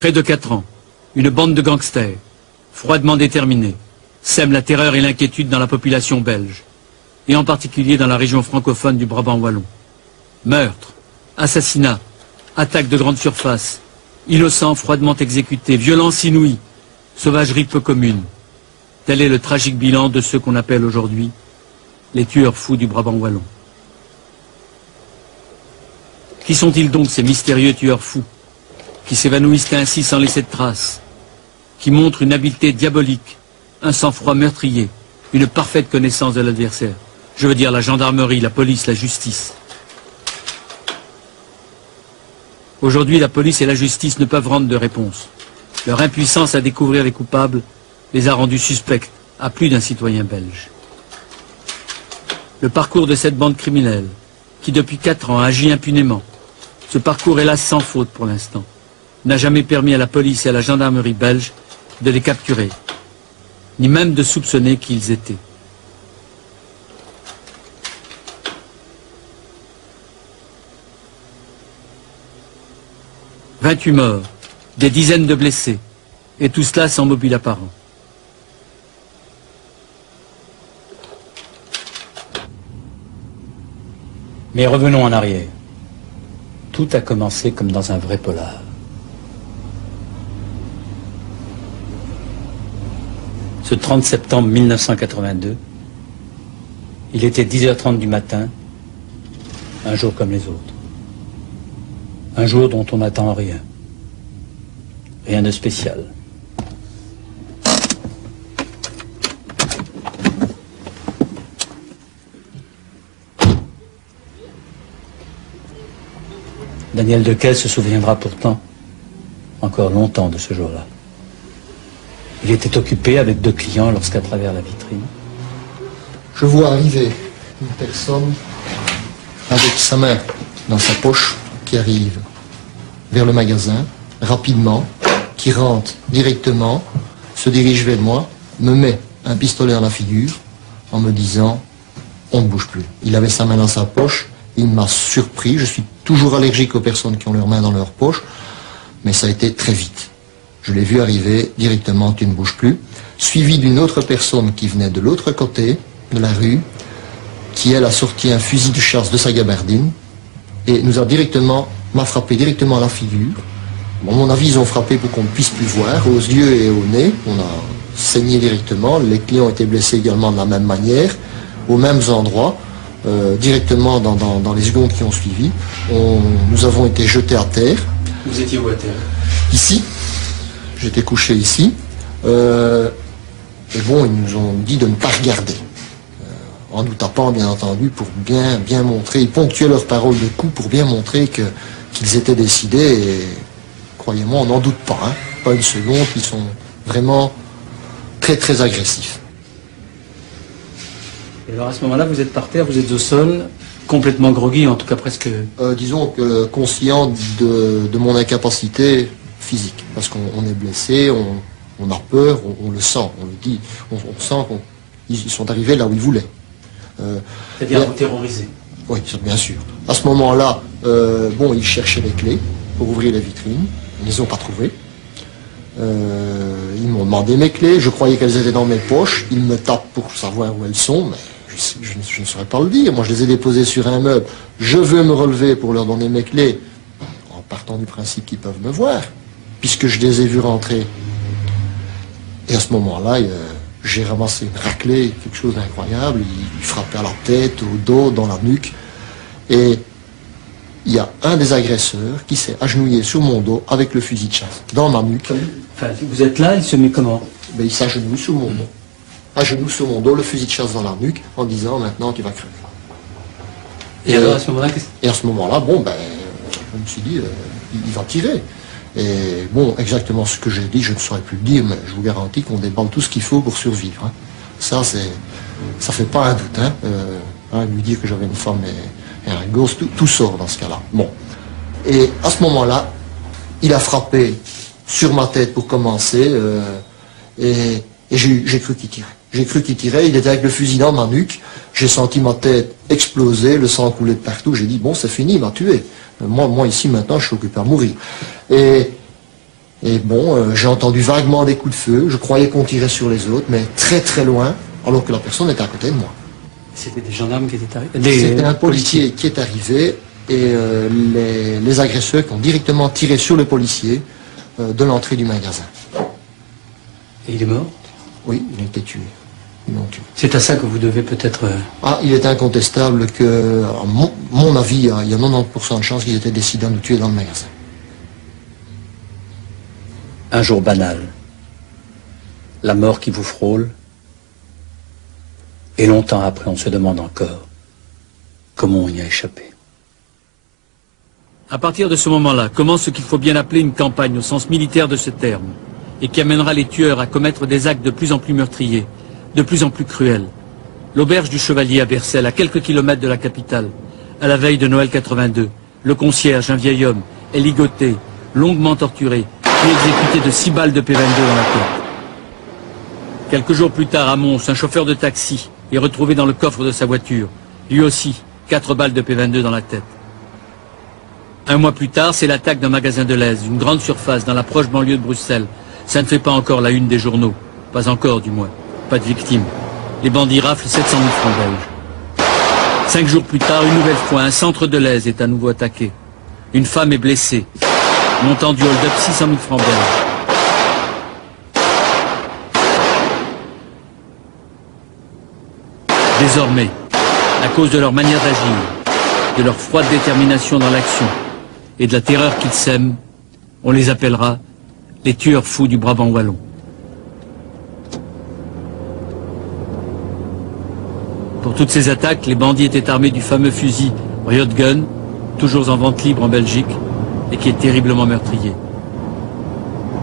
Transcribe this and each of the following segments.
Près de 4 ans, une bande de gangsters, froidement déterminés, sème la terreur et l'inquiétude dans la population belge, et en particulier dans la région francophone du Brabant wallon. Meurtres, assassinats, attaques de grande surface, innocents froidement exécutés, violences inouïes, sauvagerie peu commune. Tel est le tragique bilan de ceux qu'on appelle aujourd'hui les tueurs fous du Brabant wallon. Qui sont-ils donc ces mystérieux tueurs fous, qui s'évanouissent ainsi sans laisser de traces, qui montrent une habileté diabolique, un sang-froid meurtrier, une parfaite connaissance de l'adversaire? Je veux dire la gendarmerie, la police, la justice. Aujourd'hui, la police et la justice ne peuvent rendre de réponse. Leur impuissance à découvrir les coupables les a rendus suspects à plus d'un citoyen belge. Le parcours de cette bande criminelle, qui depuis 4 ans agit impunément, ce parcours hélas sans faute pour l'instant, n'a jamais permis à la police et à la gendarmerie belge de les capturer, ni même de soupçonner qui ils étaient. « 28 morts, des dizaines de blessés, et tout cela sans mobile apparent. Mais revenons en arrière. Tout a commencé comme dans un vrai polar. Ce 30 septembre 1982, il était 10h30 du matin, un jour comme les autres. Un jour dont on n'attend rien. Rien de spécial. Daniel Dequesne se souviendra pourtant encore longtemps de ce jour-là. Il était occupé avec 2 clients lorsqu'à travers la vitrine, je vois arriver une personne avec sa main dans sa poche qui arrive vers le magasin, rapidement, qui rentre directement, se dirige vers moi, me met un pistolet dans la figure en me disant « on ne bouge plus ». Il avait sa main dans sa poche, il m'a surpris, je suis toujours allergique aux personnes qui ont leurs mains dans leur poche, mais ça a été très vite. Je l'ai vu arriver directement, tu ne bouges plus, suivi d'une autre personne qui venait de l'autre côté de la rue, qui elle a sorti un fusil de chasse de sa gabardine et m'a frappé directement à la figure. Bon, à mon avis, ils ont frappé pour qu'on ne puisse plus voir, aux yeux et au nez. On a saigné directement. Les clients ont été blessés également de la même manière, aux mêmes endroits, directement dans les secondes qui ont suivi. Nous avons été jetés à terre. Vous étiez où à terre? Ici. J'étais couché ici. Et bon, ils nous ont dit de ne pas regarder. En nous tapant, bien entendu, pour bien montrer. Ils ponctuaient leurs paroles de coups pour bien montrer qu'ils étaient décidés. Et croyez-moi, on n'en doute pas. Hein, pas une seconde. Ils sont vraiment très, très agressifs. Et alors à ce moment-là, vous êtes par terre, vous êtes au sol, complètement groggy, en tout cas presque... disons que conscient de mon incapacité physique. Parce qu'on est blessé, on a peur, on le sent, on le dit. On sent qu'ils sont arrivés là où ils voulaient. C'est-à-dire vous terroriser? Oui, bien sûr. À ce moment-là, bon, ils cherchaient les clés pour ouvrir les vitrines. Ils ne les ont pas trouvées. Ils m'ont demandé mes clés. Je croyais qu'elles étaient dans mes poches. Ils me tapent pour savoir où elles sont, mais je ne saurais pas le dire. Moi, je les ai déposées sur un meuble. Je veux me relever pour leur donner mes clés, en partant du principe qu'ils peuvent me voir, puisque je les ai vus rentrer. Et à ce moment-là, j'ai ramassé une raclée, quelque chose d'incroyable. Il frappait à la tête, au dos, dans la nuque. Et il y a un des agresseurs qui s'est agenouillé sur mon dos avec le fusil de chasse, dans ma nuque. Enfin, vous êtes là, il se met comment? Ben, il s'agenouille sur mon dos. À genoux sur mon dos, le fusil de chasse dans la nuque, en disant maintenant tu vas crever. Et alors à ce moment-là, et à ce moment-là, bon, ben, je me suis dit, il va tirer. Et bon, exactement ce que j'ai dit, je ne saurais plus le dire, mais je vous garantis qu'on déballe tout ce qu'il faut pour survivre. Hein. Ça fait pas un doute. Hein. Lui dire que j'avais une femme et un gosse, tout sort dans ce cas-là. Bon. Et à ce moment-là, il a frappé sur ma tête pour commencer, et j'ai cru qu'il tirait. J'ai cru qu'il tirait, il était avec le fusil dans ma nuque, j'ai senti ma tête exploser, le sang coulait de partout, j'ai dit, bon, c'est fini, il m'a tué. Moi, ici, maintenant, je suis occupé à mourir. Et Et bon, j'ai entendu vaguement des coups de feu. Je croyais qu'on tirait sur les autres, mais très très loin, alors que la personne était à côté de moi. C'était des gendarmes qui étaient arrivés? C'était un policier qui est arrivé et les agresseurs qui ont directement tiré sur le policier de l'entrée du magasin. Et il est mort? Oui, il a été tué. Ils l'ont tué. C'est à ça que vous devez peut-être... Ah, il est incontestable que, à mon avis, il y a 90% de chances qu'ils étaient décidés à nous tuer dans le magasin. Un jour banal. La mort qui vous frôle. Et longtemps après, on se demande encore comment on y a échappé. À partir de ce moment-là, commence ce qu'il faut bien appeler une campagne au sens militaire de ce terme, et qui amènera les tueurs à commettre des actes de plus en plus meurtriers, de plus en plus cruels. L'auberge du Chevalier à Bercel, à quelques kilomètres de la capitale, à la veille de Noël 82, le concierge, un vieil homme, est ligoté, longuement torturé, puis exécuté de 6 balles de P22 dans la tête. Quelques jours plus tard, à Mons, un chauffeur de taxi est retrouvé dans le coffre de sa voiture. Lui aussi, 4 balles de P22 dans la tête. Un mois plus tard, c'est l'attaque d'un magasin de Lèze, une grande surface dans la proche banlieue de Bruxelles. Ça ne fait pas encore la une des journaux. Pas encore, du moins. Pas de victimes. Les bandits raflent 700 000 francs belges. 5 jours plus tard, une nouvelle fois, un centre de Lèze est à nouveau attaqué. Une femme est blessée. Montant du hold-up 600 000 francs belges. Désormais, à cause de leur manière d'agir, de leur froide détermination dans l'action et de la terreur qu'ils sèment, on les appellera les tueurs fous du Brabant wallon. Pour toutes ces attaques, les bandits étaient armés du fameux fusil Riot Gun, toujours en vente libre en Belgique, et qui est terriblement meurtrier.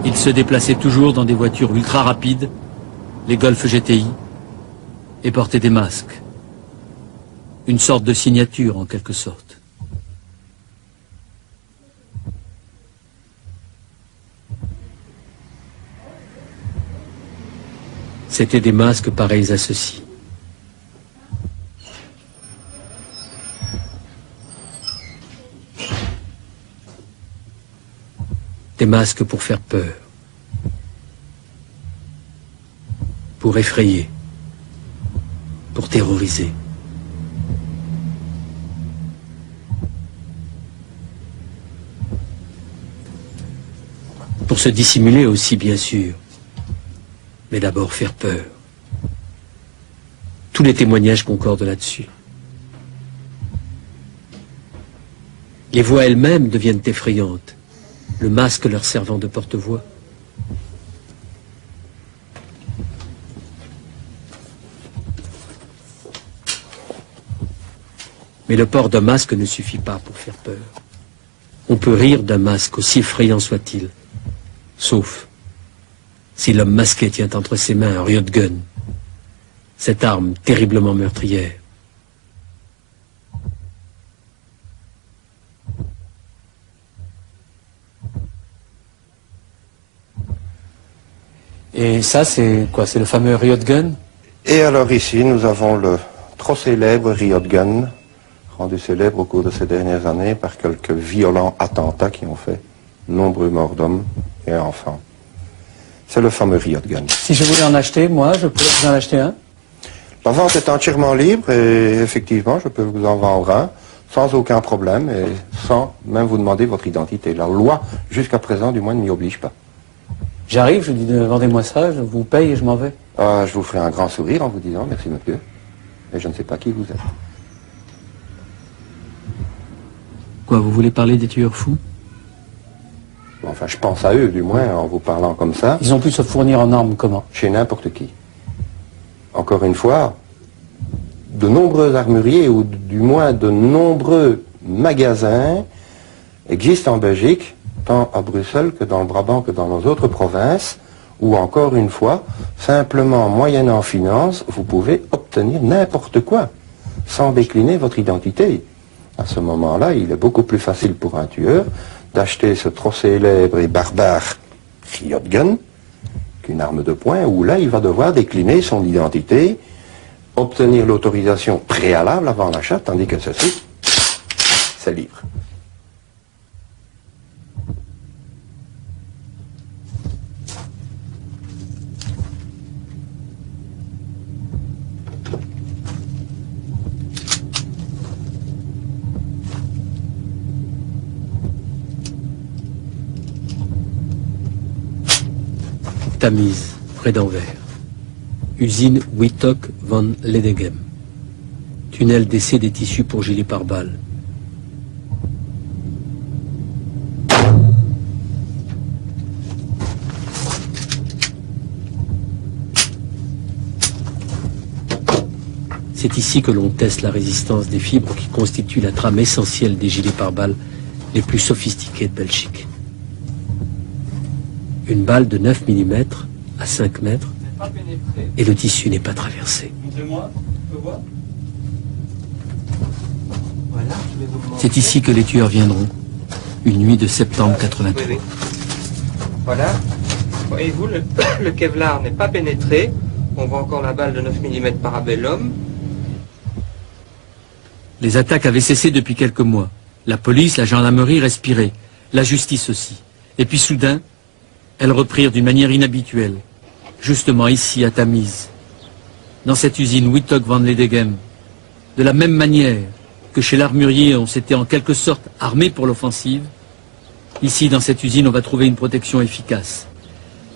Ils se déplaçaient toujours dans des voitures ultra rapides, les Golf GTI, et portaient des masques. Une sorte de signature, en quelque sorte. C'étaient des masques pareils à ceux-ci. Des masques pour faire peur, pour effrayer, pour terroriser. Pour se dissimuler aussi, bien sûr, mais d'abord faire peur. Tous les témoignages concordent là-dessus. Les voix elles-mêmes deviennent effrayantes, le masque leur servant de porte-voix. Mais le port d'un masque ne suffit pas pour faire peur. On peut rire d'un masque, aussi effrayant soit-il, sauf si l'homme masqué tient entre ses mains un Riot Gun, cette arme terriblement meurtrière. Et ça, c'est quoi? C'est le fameux Riot Gun? Et alors ici, nous avons le trop célèbre Riot Gun, rendu célèbre au cours de ces dernières années par quelques violents attentats qui ont fait nombreux morts d'hommes et enfants. C'est le fameux Riot Gun. Si je voulais en acheter, moi, je peux vous en acheter un? La vente est entièrement libre et effectivement, je peux vous en vendre un sans aucun problème et sans même vous demander votre identité. La loi, jusqu'à présent, du moins, ne m'y oblige pas. J'arrive, je dis vendez-moi ça, je vous paye et je m'en vais. Je vous ferai un grand sourire en vous disant merci monsieur, et je ne sais pas qui vous êtes. Quoi, vous voulez parler des tueurs fous? Enfin, je pense à eux, du moins, en vous parlant comme ça. Ils ont pu se fournir en armes comment? Chez n'importe qui. Encore une fois, de nombreux armuriers, ou du moins de nombreux magasins, existent en Belgique, tant à Bruxelles que dans le Brabant que dans nos autres provinces, où encore une fois, simplement moyennant finance, vous pouvez obtenir n'importe quoi, sans décliner votre identité. À ce moment-là, il est beaucoup plus facile pour un tueur d'acheter ce trop célèbre et barbare Riot Gun qu'une arme de poing, où là, il va devoir décliner son identité, obtenir l'autorisation préalable avant l'achat, tandis que ceci, c'est libre. Tamise, près d'Anvers. Usine Wittok van Ledegem. Tunnel d'essai des tissus pour gilets pare-balles. C'est ici que l'on teste la résistance des fibres qui constituent la trame essentielle des gilets pare-balles les plus sophistiqués de Belgique. Une balle de 9 mm à 5 mètres et le tissu n'est pas traversé. C'est ici que les tueurs viendront, une nuit de septembre 83. Oui. Voilà. Voyez-vous, le Kevlar n'est pas pénétré. On voit encore la balle de 9 mm Parabellum. Les attaques avaient cessé depuis quelques mois. La police, la gendarmerie respiraient, la justice aussi. Et puis soudain, elles reprirent d'une manière inhabituelle, justement ici à Tamise, dans cette usine Wittok van Ledegem. De la même manière que chez l'armurier, on s'était en quelque sorte armé pour l'offensive, ici dans cette usine, on va trouver une protection efficace.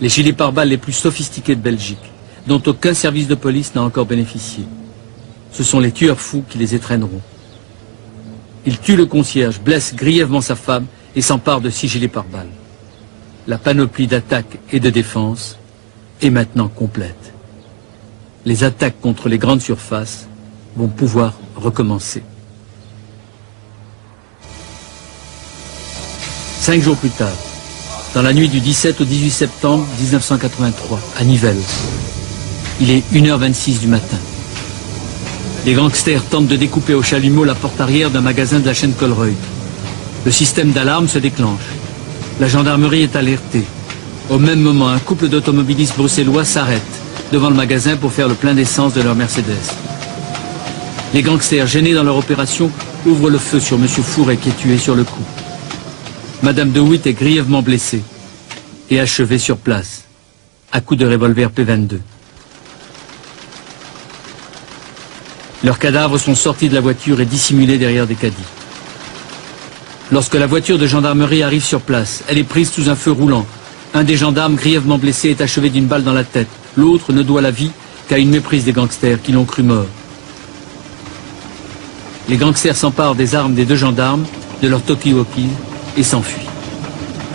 Les gilets pare-balles les plus sophistiqués de Belgique, dont aucun service de police n'a encore bénéficié. Ce sont les tueurs fous qui les étrenneront. Ils tuent le concierge, blessent grièvement sa femme et s'emparent de 6 gilets pare-balles. La panoplie d'attaque et de défense est maintenant complète. Les attaques contre les grandes surfaces vont pouvoir recommencer. 5 jours plus tard, dans la nuit du 17 au 18 septembre 1983, à Nivelles, il est 1h26 du matin. Les gangsters tentent de découper au chalumeau la porte arrière d'un magasin de la chaîne Colruyt. Le système d'alarme se déclenche. La gendarmerie est alertée. Au même moment, un couple d'automobilistes bruxellois s'arrête devant le magasin pour faire le plein d'essence de leur Mercedes. Les gangsters, gênés dans leur opération, ouvrent le feu sur M. Fouret qui est tué sur le coup. Madame de Witt est grièvement blessée et achevée sur place, à coups de revolver P22. Leurs cadavres sont sortis de la voiture et dissimulés derrière des caddies. Lorsque la voiture de gendarmerie arrive sur place, elle est prise sous un feu roulant. Un des gendarmes, grièvement blessé, est achevé d'une balle dans la tête. L'autre ne doit la vie qu'à une méprise des gangsters qui l'ont cru mort. Les gangsters s'emparent des armes des 2 gendarmes, de leurs talkie-walkies et s'enfuient.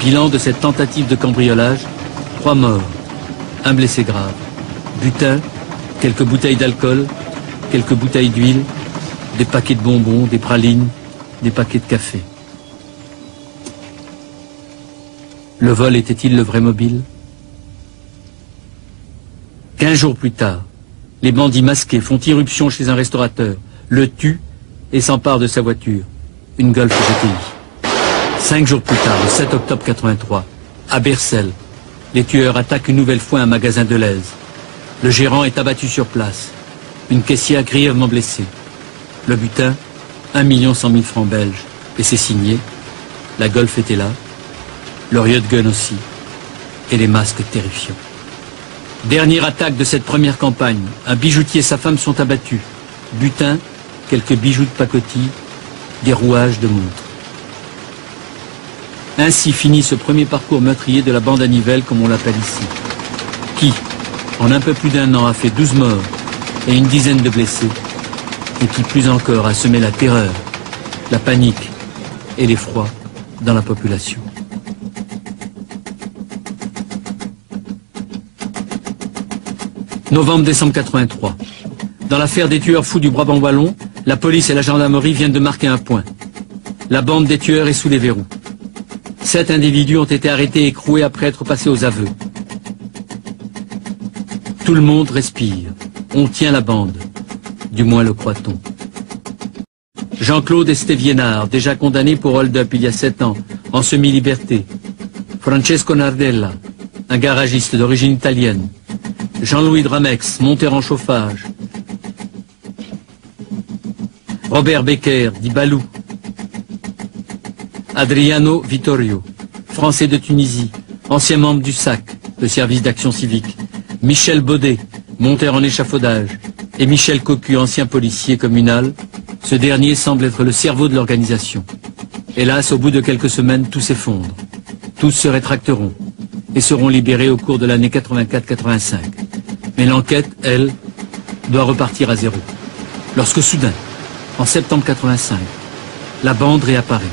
Bilan de cette tentative de cambriolage, 3 morts, 1 blessé grave. Butin, quelques bouteilles d'alcool, quelques bouteilles d'huile, des paquets de bonbons, des pralines, des paquets de café. Le vol était-il le vrai mobile? 15 jours plus tard, les bandits masqués font irruption chez un restaurateur, le tuent et s'emparent de sa voiture, une Golf GTI. 5 jours plus tard, le 7 octobre 83, à Bercel, les tueurs attaquent une nouvelle fois un magasin de Lèze. Le gérant est abattu sur place. Une caissière grièvement blessée. Le butin, 1 100 000 francs belges. Et c'est signé. La Golf était là. Le Riotgun aussi. Et les masques terrifiants. Dernière attaque de cette première campagne. Un bijoutier et sa femme sont abattus. Butin, quelques bijoux de pacotille, des rouages de montres. Ainsi finit ce premier parcours meurtrier de la bande à Nivelles, comme on l'appelle ici. Qui, en un peu plus d'1 an, a fait 12 morts et une dizaine de blessés, et qui plus encore a semé la terreur, la panique et l'effroi dans la population. Novembre-décembre 83. Dans l'affaire des tueurs fous du Brabant wallon, la police et la gendarmerie viennent de marquer un point. La bande des tueurs est sous les verrous. 7 individus ont été arrêtés et écroués après être passés aux aveux. Tout le monde respire. On tient la bande, du moins le croit-on. Jean-Claude Esteviénard, déjà condamné pour hold-up il y a 7 ans, en semi-liberté. Francesco Nardella, un garagiste d'origine italienne. Jean-Louis Dramex, monteur en chauffage. Robert Becker, dit Balou. Adriano Vittorio, français de Tunisie, ancien membre du SAC, le service d'action civique. Michel Baudet, monteur en échafaudage, et Michel Cocu, ancien policier communal. Ce dernier semble être le cerveau de l'organisation. Hélas, au bout de quelques semaines, tout s'effondre. Tous se rétracteront. et seront libérés au cours de l'année 84-85. Mais l'enquête, elle, doit repartir à zéro. Lorsque soudain, en septembre 85, la bande réapparaît.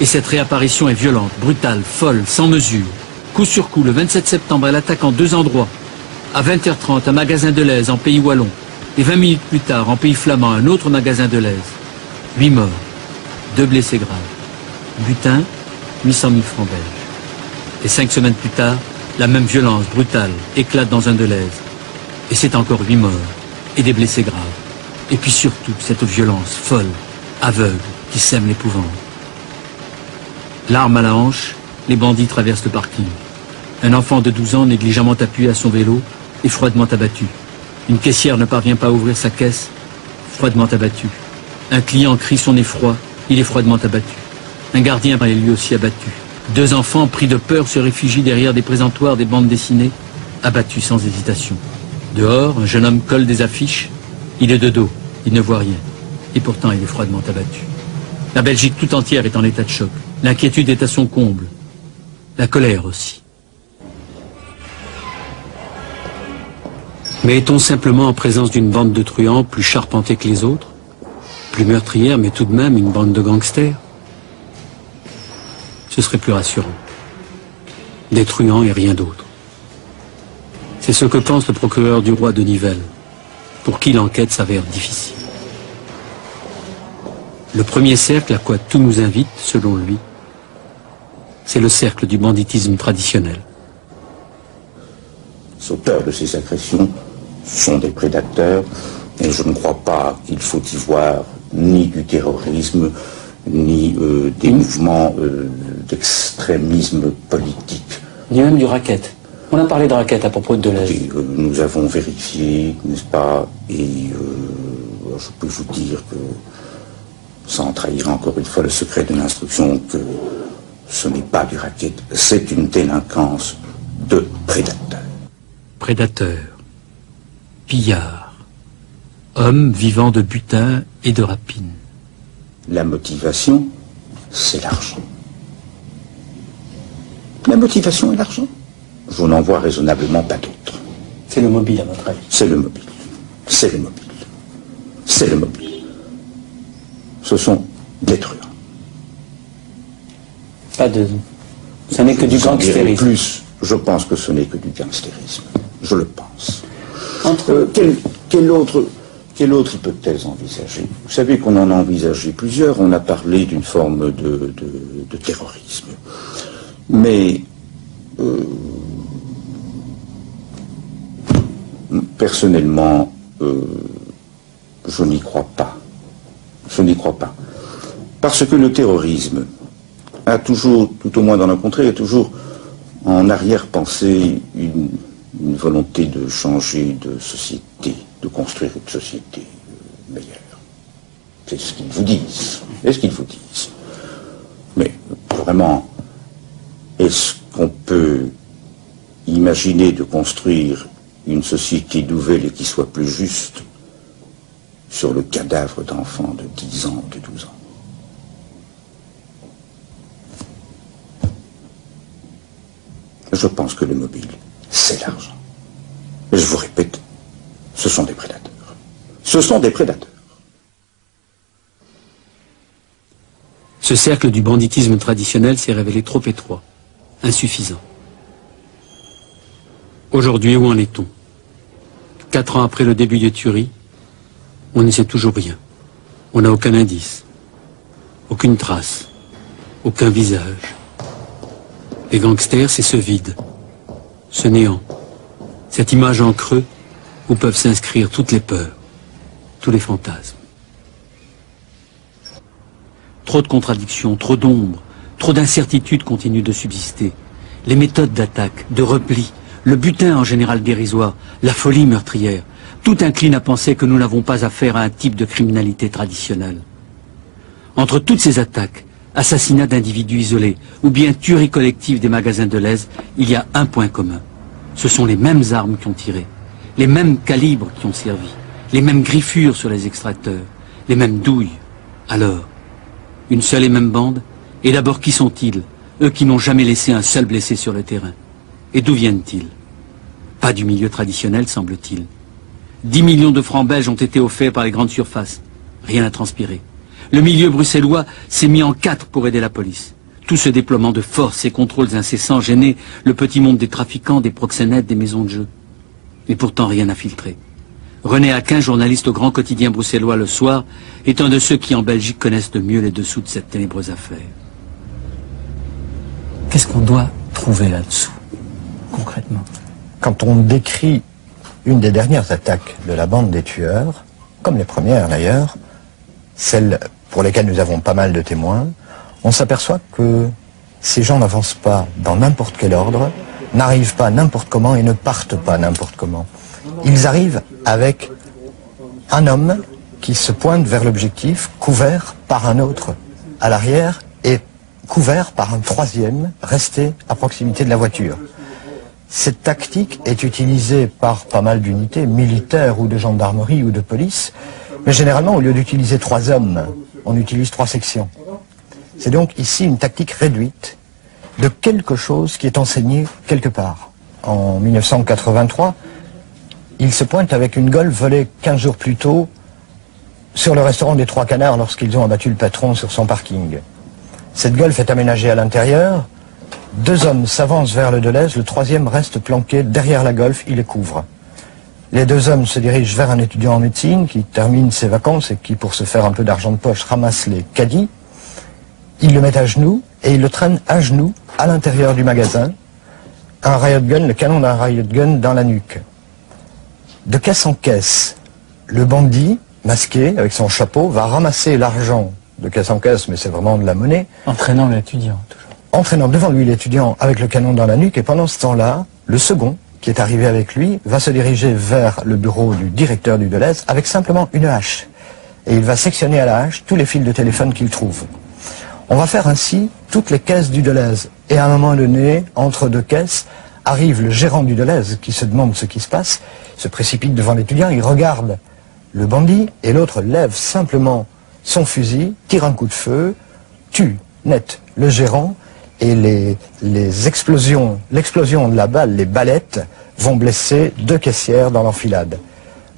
Et cette réapparition est violente, brutale, folle, sans mesure. Coup sur coup, le 27 septembre, elle attaque en 2 endroits. À 20h30, un magasin de Lèze en pays wallon. Et 20 minutes plus tard, en pays flamand, un autre magasin de Lèze. 8 morts, 2 blessés graves. Butin, 800 000 francs belges. Et 5 semaines plus tard, la même violence brutale éclate dans un de Lèze. Et c'est encore 8 morts et des blessés graves. Et puis surtout, cette violence folle, aveugle, qui sème l'épouvante. L'arme à la hanche, les bandits traversent le parking. Un enfant de 12 ans négligemment appuyé à son vélo est froidement abattu. Une caissière ne parvient pas à ouvrir sa caisse, froidement abattu. Un client crie son effroi, il est froidement abattu. Un gardien est lui aussi abattu. 2 enfants pris de peur se réfugient derrière des présentoirs des bandes dessinées, abattus sans hésitation. Dehors, un jeune homme colle des affiches, il est de dos, il ne voit rien. Et pourtant il est froidement abattu. La Belgique tout entière est en état de choc. L'inquiétude est à son comble. La colère aussi. Mais est-on simplement en présence d'une bande de truands plus charpentée que les autres? Plus meurtrière, mais tout de même une bande de gangsters? Ce serait plus rassurant. Des truands et rien d'autre. C'est ce que pense le procureur du roi de Nivelles, pour qui l'enquête s'avère difficile. Le premier cercle à quoi tout nous invite, selon lui, c'est le cercle du banditisme traditionnel. Les auteurs de ces agressions sont des prédateurs, et je ne crois pas qu'il faut y voir ni du terrorisme, ni des mouvements d'extrémisme politique. Ni même du racket. On a parlé de racket à propos de Deleuze. Nous avons vérifié, n'est-ce pas, et je peux vous dire que, sans trahir encore une fois le secret de l'instruction, que ce n'est pas du racket, c'est une délinquance de prédateurs. Prédateurs, pillards, hommes vivant de butin et de rapine. La motivation, c'est l'argent. La motivation est l'argent. Je n'en vois raisonnablement pas d'autre. C'est le mobile, à votre avis? C'est le mobile. C'est le mobile. C'est le mobile. Ce sont des truands. Pas de... Ce n'est que du gangstérisme. Plus, je pense que ce n'est que du gangstérisme. Je le pense. Entre... Quelle autre hypothèse envisager? Vous savez qu'on en a envisagé plusieurs. On a parlé d'une forme de terrorisme. Mais... personnellement, je n'y crois pas. Je n'y crois pas. Parce que le terrorisme a toujours, tout au moins dans la contrée, a toujours en arrière-pensée une volonté de changer de société, de construire une société meilleure. C'est ce qu'ils vous disent. C'est ce qu'ils vous disent. Mais vraiment, est-ce qu'on peut imaginer de construire une société nouvelle et qui soit plus juste sur le cadavre d'enfants de 10 ans, de 12 ans? Je pense que le mobile, c'est l'argent. Et je vous répète, ce sont des prédateurs. Ce sont des prédateurs. Ce cercle du banditisme traditionnel s'est révélé trop étroit, insuffisant. Aujourd'hui, où en est-on? 4 ans après le début des tueries, on ne sait toujours rien. On n'a aucun indice, aucune trace, aucun visage. Les gangsters, c'est ce vide, ce néant, cette image en creux où peuvent s'inscrire toutes les peurs, tous les fantasmes. Trop de contradictions, trop d'ombres, trop d'incertitudes continuent de subsister. Les méthodes d'attaque, de repli, le butin en général dérisoire, la folie meurtrière, tout incline à penser que nous n'avons pas affaire à un type de criminalité traditionnelle. Entre toutes ces attaques, assassinats d'individus isolés ou bien tueries collectives des magasins de Lèze, il y a un point commun. Ce sont les mêmes armes qui ont tiré, les mêmes calibres qui ont servi, les mêmes griffures sur les extracteurs, les mêmes douilles. Alors, une seule et même bande? Et d'abord, qui sont-ils, eux qui n'ont jamais laissé un seul blessé sur le terrain? Et d'où viennent-ils? Pas du milieu traditionnel, semble-t-il. 10 millions de francs belges ont été offerts par les grandes surfaces. Rien n'a transpiré. Le milieu bruxellois s'est mis en quatre pour aider la police. Tout ce déploiement de force et contrôles incessants gênait le petit monde des trafiquants, des proxénètes, des maisons de jeu. Mais pourtant rien n'a filtré. René Aquin, journaliste au grand quotidien bruxellois Le Soir, est un de ceux qui en Belgique connaissent le mieux les dessous de cette ténébreuse affaire. Qu'est-ce qu'on doit trouver là-dessous, concrètement? Quand on décrit une des dernières attaques de la bande des tueurs, comme les premières d'ailleurs, celles pour lesquelles nous avons pas mal de témoins, on s'aperçoit que ces gens n'avancent pas dans n'importe quel ordre, n'arrivent pas n'importe comment et ne partent pas n'importe comment. Ils arrivent avec un homme qui se pointe vers l'objectif, couvert par un autre à l'arrière et couvert par un troisième resté à proximité de la voiture. Cette tactique est utilisée par pas mal d'unités militaires ou de gendarmerie ou de police, mais généralement, au lieu d'utiliser 3 hommes, on utilise 3 sections. C'est donc ici une tactique réduite de quelque chose qui est enseigné quelque part. En 1983, il se pointe avec une Golf volée 15 jours plus tôt sur le restaurant des Trois Canards lorsqu'ils ont abattu le patron sur son parking. Cette Golf est aménagée à l'intérieur. 2 hommes s'avancent vers le Deleuze, le troisième reste planqué derrière la Golf, il les couvre. Les 2 hommes se dirigent vers un étudiant en médecine qui termine ses vacances et qui, pour se faire un peu d'argent de poche, ramasse les caddies. Ils le mettent à genoux et ils le traînent à genoux à l'intérieur du magasin. Un riot gun, le canon d'un riot gun dans la nuque. De caisse en caisse, le bandit, masqué, avec son chapeau, va ramasser l'argent de caisse en caisse, mais c'est vraiment de la monnaie. Entraînant l'étudiant, toujours. Entraînant devant lui l'étudiant avec le canon dans la nuque, et pendant ce temps-là, le second, qui est arrivé avec lui, va se diriger vers le bureau du directeur du Deleuze avec simplement une hache. Et il va sectionner à la hache tous les fils de téléphone qu'il trouve. On va faire ainsi toutes les caisses du Deleuze. Et à un moment donné, entre 2 caisses, arrive le gérant du Deleuze qui se demande ce qui se passe, se précipite devant l'étudiant, il regarde le bandit et l'autre lève simplement son fusil, tire un coup de feu, tue net le gérant et l'explosion de la balle, les ballettes, vont blesser 2 caissières dans l'enfilade.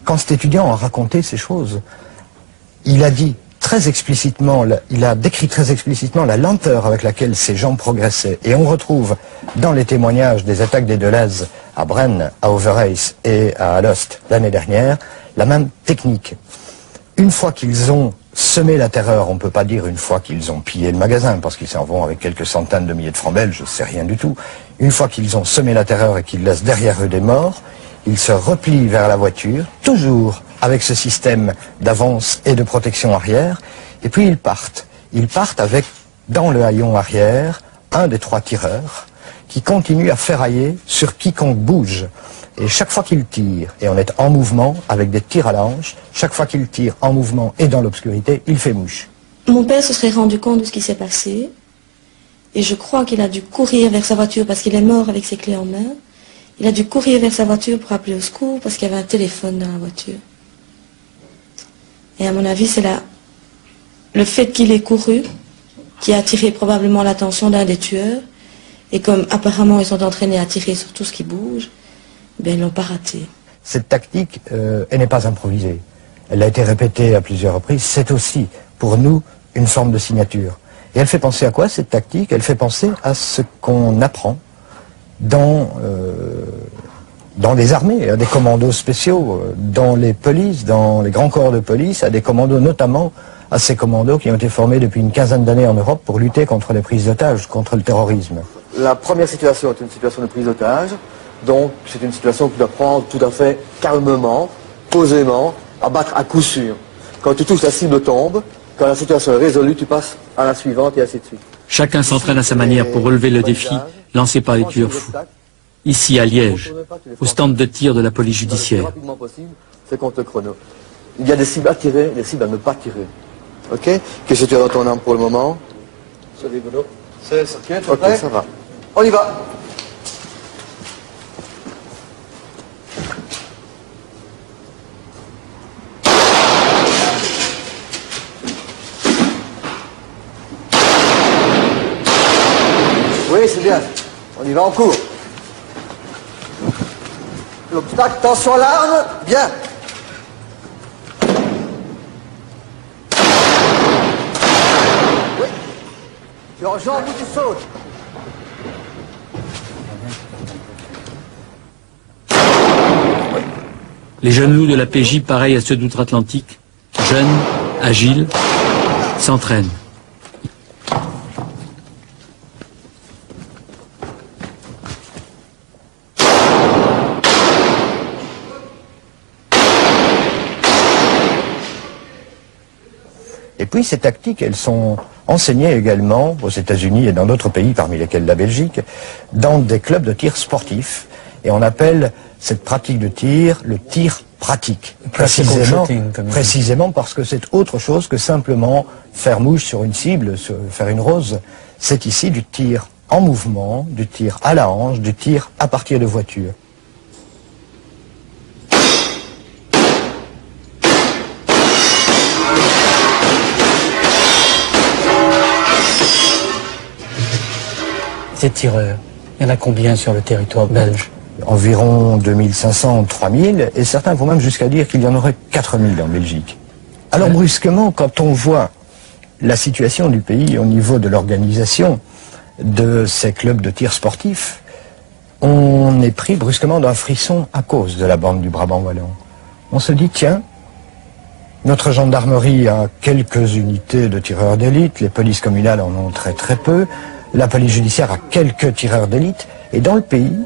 Quand cet étudiant a raconté ces choses, il a dit très explicitement, il a décrit très explicitement la lenteur avec laquelle ces gens progressaient. Et on retrouve dans les témoignages des attaques des Deleuze à Brennes, à Overijse et à Alost l'année dernière, la même technique. Une fois qu'ils ont semé la terreur, on ne peut pas dire une fois qu'ils ont pillé le magasin, parce qu'ils s'en vont avec quelques centaines de milliers de francs belges, je ne sais rien du tout. Une fois qu'ils ont semé la terreur et qu'ils laissent derrière eux des morts, ils se replient vers la voiture, toujours avec ce système d'avance et de protection arrière, et puis ils partent. Ils partent avec, dans le haillon arrière, un des 3 tireurs, qui continue à ferrailler sur quiconque bouge. Et chaque fois qu'il tire, et on est en mouvement, avec des tirs à la hanche, chaque fois qu'il tire en mouvement et dans l'obscurité, il fait mouche. Mon père se serait rendu compte de ce qui s'est passé, et je crois qu'il a dû courir vers sa voiture parce qu'il est mort avec ses clés en main. Il a dû courir vers sa voiture pour appeler au secours parce qu'il y avait un téléphone dans la voiture. Et à mon avis, c'est le fait qu'il ait couru qui a attiré probablement l'attention d'un des tueurs. Et comme apparemment ils sont entraînés à tirer sur tout ce qui bouge, ben ils l'ont pas raté. Cette tactique, elle n'est pas improvisée. Elle a été répétée à plusieurs reprises. C'est aussi, pour nous, une forme de signature. Et elle fait penser à quoi, cette tactique? Elle fait penser à ce qu'on apprend dans les armées, à des commandos spéciaux, dans les polices, dans les grands corps de police, à des commandos, notamment à ces commandos qui ont été formés depuis une quinzaine d'années en Europe pour lutter contre les prises d'otages, contre le terrorisme. La première situation est une situation de prise d'otage, donc c'est une situation que tu dois prendre tout à fait calmement, posément, à battre à coup sûr. Quand tu touches, la cible tombe, quand la situation est résolue, tu passes à la suivante et ainsi de suite. Chacun s'entraîne à sa manière pour relever le défi lancé par les tueurs fous. Ici à Liège, au stand de tir de la police judiciaire. C'est contre le chrono. Il y a des cibles à tirer, des cibles à ne pas tirer. Ok? Qu'est-ce que tu as dans ton arme pour le moment? C'est rigolo. Ok, ça va. On y va. Oui, c'est bien. On y va en cours. L'obstacle, tension à l'arme, bien. Oui. Tu enjambes ou tu sautes. Les jeunes loups de la PJ, pareils à ceux d'outre-Atlantique, jeunes, agiles, s'entraînent. Et puis ces tactiques, elles sont enseignées également aux États-Unis et dans d'autres pays, parmi lesquels la Belgique, dans des clubs de tir sportifs. Et on appelle cette pratique de tir le tir pratique. Précisément parce que c'est autre chose que simplement faire mouche sur une cible, faire une rose. C'est ici du tir en mouvement, du tir à la hanche, du tir à partir de voiture. Ces tireurs, il y en a combien sur le territoire belge? Environ 2500, 3000, et certains vont même jusqu'à dire qu'il y en aurait 4000 en Belgique. Alors brusquement, quand on voit la situation du pays au niveau de l'organisation de ces clubs de tir sportifs, on est pris brusquement d'un frisson à cause de la bande du Brabant wallon. On se dit, tiens, notre gendarmerie a quelques unités de tireurs d'élite, les polices communales en ont très très peu, la police judiciaire a quelques tireurs d'élite, et dans le pays,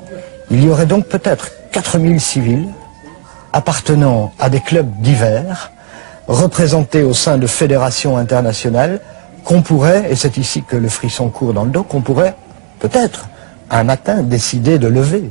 il y aurait donc peut-être 4000 civils appartenant à des clubs divers, représentés au sein de fédérations internationales, qu'on pourrait, et c'est ici que le frisson court dans le dos, qu'on pourrait peut-être un matin décider de lever.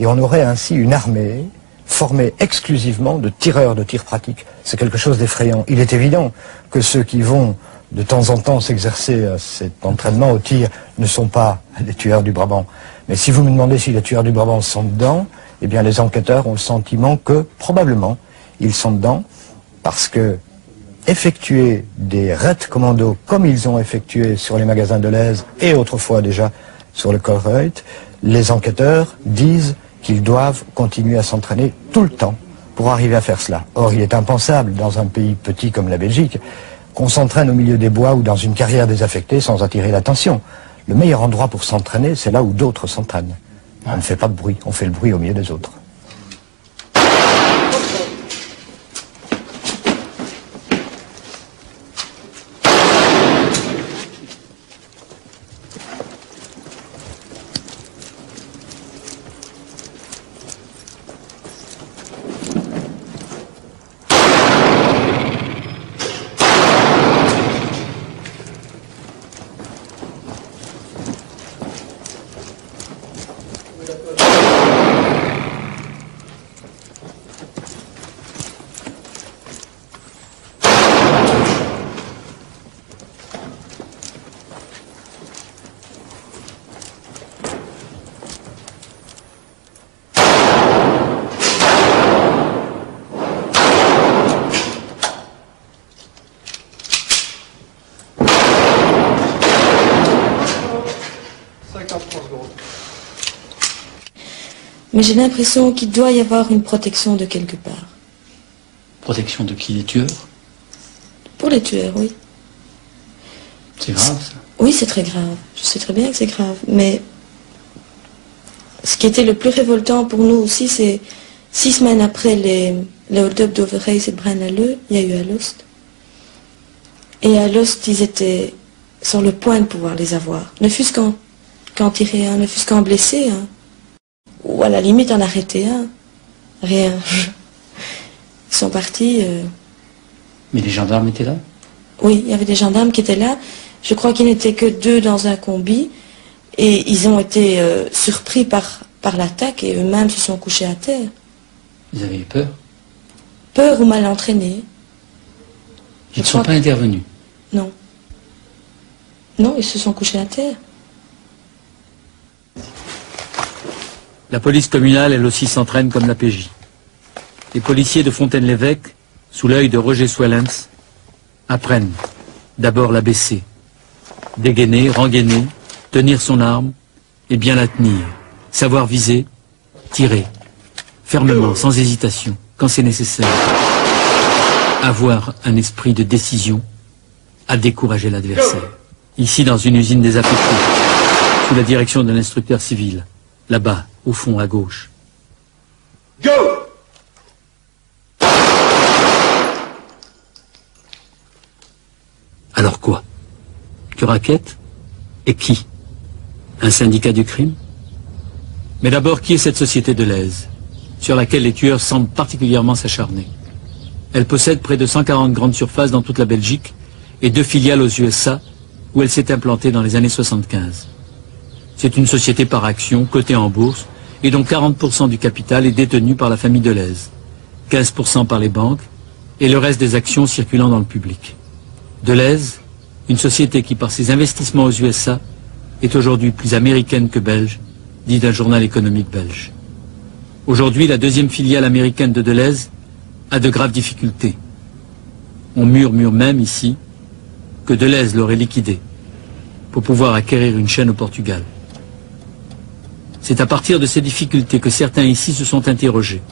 Et on aurait ainsi une armée formée exclusivement de tireurs de tir pratique. C'est quelque chose d'effrayant. Il est évident que ceux qui vont de temps en temps s'exercer à cet entraînement au tir ne sont pas les tueurs du Brabant. Mais si vous me demandez si les tueurs du Brabant sont dedans, eh bien les enquêteurs ont le sentiment que, probablement, ils sont dedans, parce que effectuer des raids commando comme ils ont effectué sur les magasins de Lèze et autrefois déjà sur le Colruyt, les enquêteurs disent qu'ils doivent continuer à s'entraîner tout le temps pour arriver à faire cela. Or, il est impensable, dans un pays petit comme la Belgique, qu'on s'entraîne au milieu des bois ou dans une carrière désaffectée sans attirer l'attention. Le meilleur endroit pour s'entraîner, c'est là où d'autres s'entraînent. On ne fait pas de bruit, on fait le bruit au milieu des autres. Mais j'ai l'impression qu'il doit y avoir une protection de quelque part. Protection de qui? Les tueurs? Pour les tueurs, oui. C'est grave, ça. Oui, c'est très grave. Je sais très bien que c'est grave. Mais ce qui était le plus révoltant pour nous aussi, c'est 6 semaines après les hold-up d'Overheis et de Braine-l'Alleud, il y a eu Alost. Et Alost, ils étaient sur le point de pouvoir les avoir. Ne fût-ce qu'en tirer un, ne fût-ce qu'en blesser un. Ou à la limite en arrêter un. Rien. Ils sont partis. Mais les gendarmes étaient là? Oui, il y avait des gendarmes qui étaient là. Je crois qu'ils n'étaient que 2 dans un combi. Et ils ont été surpris par l'attaque et eux-mêmes se sont couchés à terre. Ils avaient eu peur? Peur ou mal entraînés. Ils ne sont pas intervenus? Non. Non, ils se sont couchés à terre. La police communale, elle aussi, s'entraîne comme la PJ. Les policiers de Fontaine-l'Évêque, sous l'œil de Roger Swellens, apprennent d'abord la baisser, dégainer, rengainer, tenir son arme et bien la tenir, savoir viser, tirer, fermement, sans hésitation, quand c'est nécessaire. Avoir un esprit de décision à décourager l'adversaire. Ici, dans une usine désaffectée, sous la direction d'un instructeur civil, là-bas, au fond, à gauche. Go! Alors quoi? Que raquette? Et qui? Un syndicat du crime? Mais d'abord, qui est cette société Deleuze, sur laquelle les tueurs semblent particulièrement s'acharner? Elle possède près de 140 grandes surfaces dans toute la Belgique et 2 filiales aux USA, où elle s'est implantée dans les années 75. C'est une société par action, cotée en bourse, et dont 40% du capital est détenu par la famille Deleuze, 15% par les banques, et le reste des actions circulant dans le public. Deleuze, une société qui, par ses investissements aux USA, est aujourd'hui plus américaine que belge, dit un journal économique belge. Aujourd'hui, la 2e filiale américaine de Deleuze a de graves difficultés. On murmure même ici que Deleuze l'aurait liquidé pour pouvoir acquérir une chaîne au Portugal. C'est à partir de ces difficultés que certains ici se sont interrogés.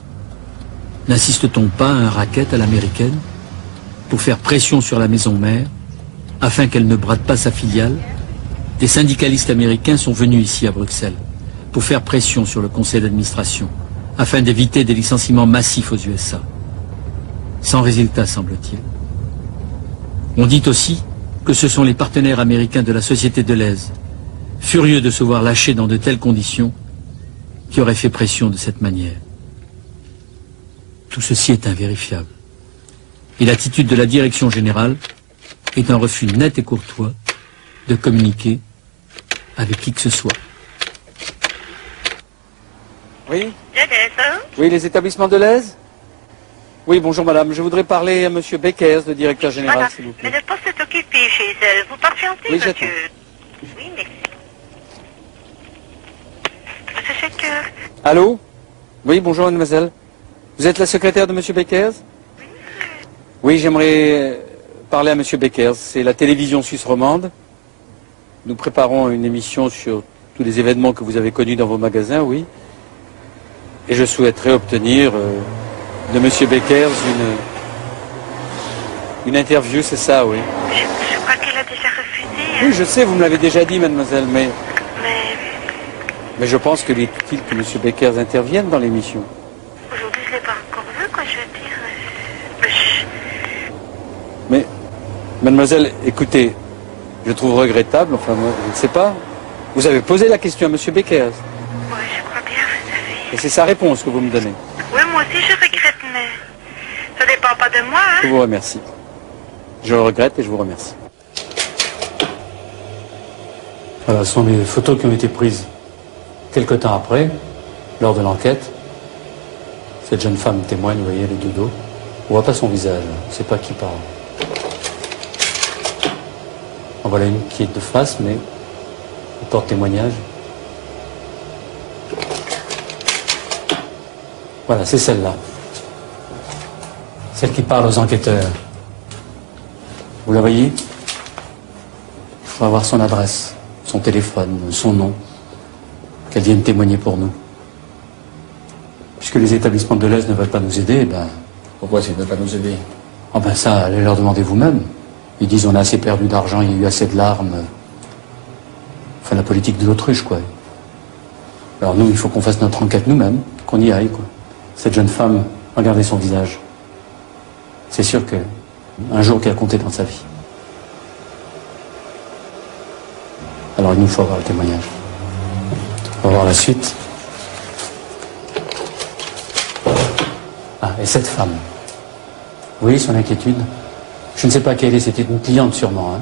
N'assiste-t-on pas à un racket à l'américaine pour faire pression sur la maison mère afin qu'elle ne brade pas sa filiale? Des syndicalistes américains sont venus ici à Bruxelles pour faire pression sur le conseil d'administration afin d'éviter des licenciements massifs aux USA. Sans résultat, semble-t-il. On dit aussi que ce sont les partenaires américains de la société Deleuze, furieux de se voir lâchés dans de telles conditions, qui auraient fait pression de cette manière. Tout ceci est invérifiable. Et l'attitude de la direction générale est un refus net et courtois de communiquer avec qui que ce soit. Oui? Oui, les établissements Deleuze? Oui, bonjour madame. Je voudrais parler à monsieur Beckers, le directeur général, voilà. s'il vous plaît. Mais le poste est occupé chez elle. Vous patientez, oui, monsieur? Oui, merci. Monsieur Shaker. Allô? Oui, bonjour mademoiselle. Vous êtes la secrétaire de monsieur Beckers? Oui, j'aimerais parler à monsieur Beckers. C'est la télévision suisse romande. Nous préparons une émission sur tous les événements que vous avez connus dans vos magasins, oui. Et je souhaiterais obtenir de monsieur Beckers une interview, c'est ça, oui. Je crois qu'elle a déjà refusé. Oui, je sais, vous me l'avez déjà dit, mademoiselle, mais je pense qu'il est utile que monsieur Beckers intervienne dans l'émission. Aujourd'hui, je ne l'ai pas encore vu, quoi, je veux dire. Mais, mademoiselle, écoutez, je trouve regrettable, enfin, moi, je ne sais pas. Vous avez posé la question à monsieur Beckers. Oui, je crois bien, vous savez. Et c'est sa réponse que vous me donnez. Oui, moi aussi, je regrette, mais ça ne dépend pas de moi, hein. Je vous remercie. Je le regrette et je vous remercie. Voilà, ce sont des photos qui ont été prises quelque temps après, lors de l'enquête. Cette jeune femme témoigne, vous voyez, les deux dos. On voit pas son visage, on ne sait pas qui parle. En voilà une qui est de face, mais elle porte témoignage. Voilà, c'est celle-là. Celle qui parle aux enquêteurs. Vous la voyez? Il faut avoir son adresse, son téléphone, son nom, qu'elle vienne témoigner pour nous. Puisque les établissements de Deleuze ne veulent pas nous aider, ben... Pourquoi s'ils ne veulent pas nous aider? Oh ben ça, allez leur demander vous-même. Ils disent on a assez perdu d'argent, il y a eu assez de larmes. Enfin, la politique de l'autruche, quoi. Alors nous, il faut qu'on fasse notre enquête nous-mêmes, qu'on y aille, quoi. Cette jeune femme, regardez son visage. C'est sûr que un jour qu'elle a compté dans sa vie. Alors il nous faut avoir le témoignage. On va voir la suite. Ah, et cette femme. Oui, son inquiétude. Je ne sais pas quelle est, c'était une cliente sûrement. Hein.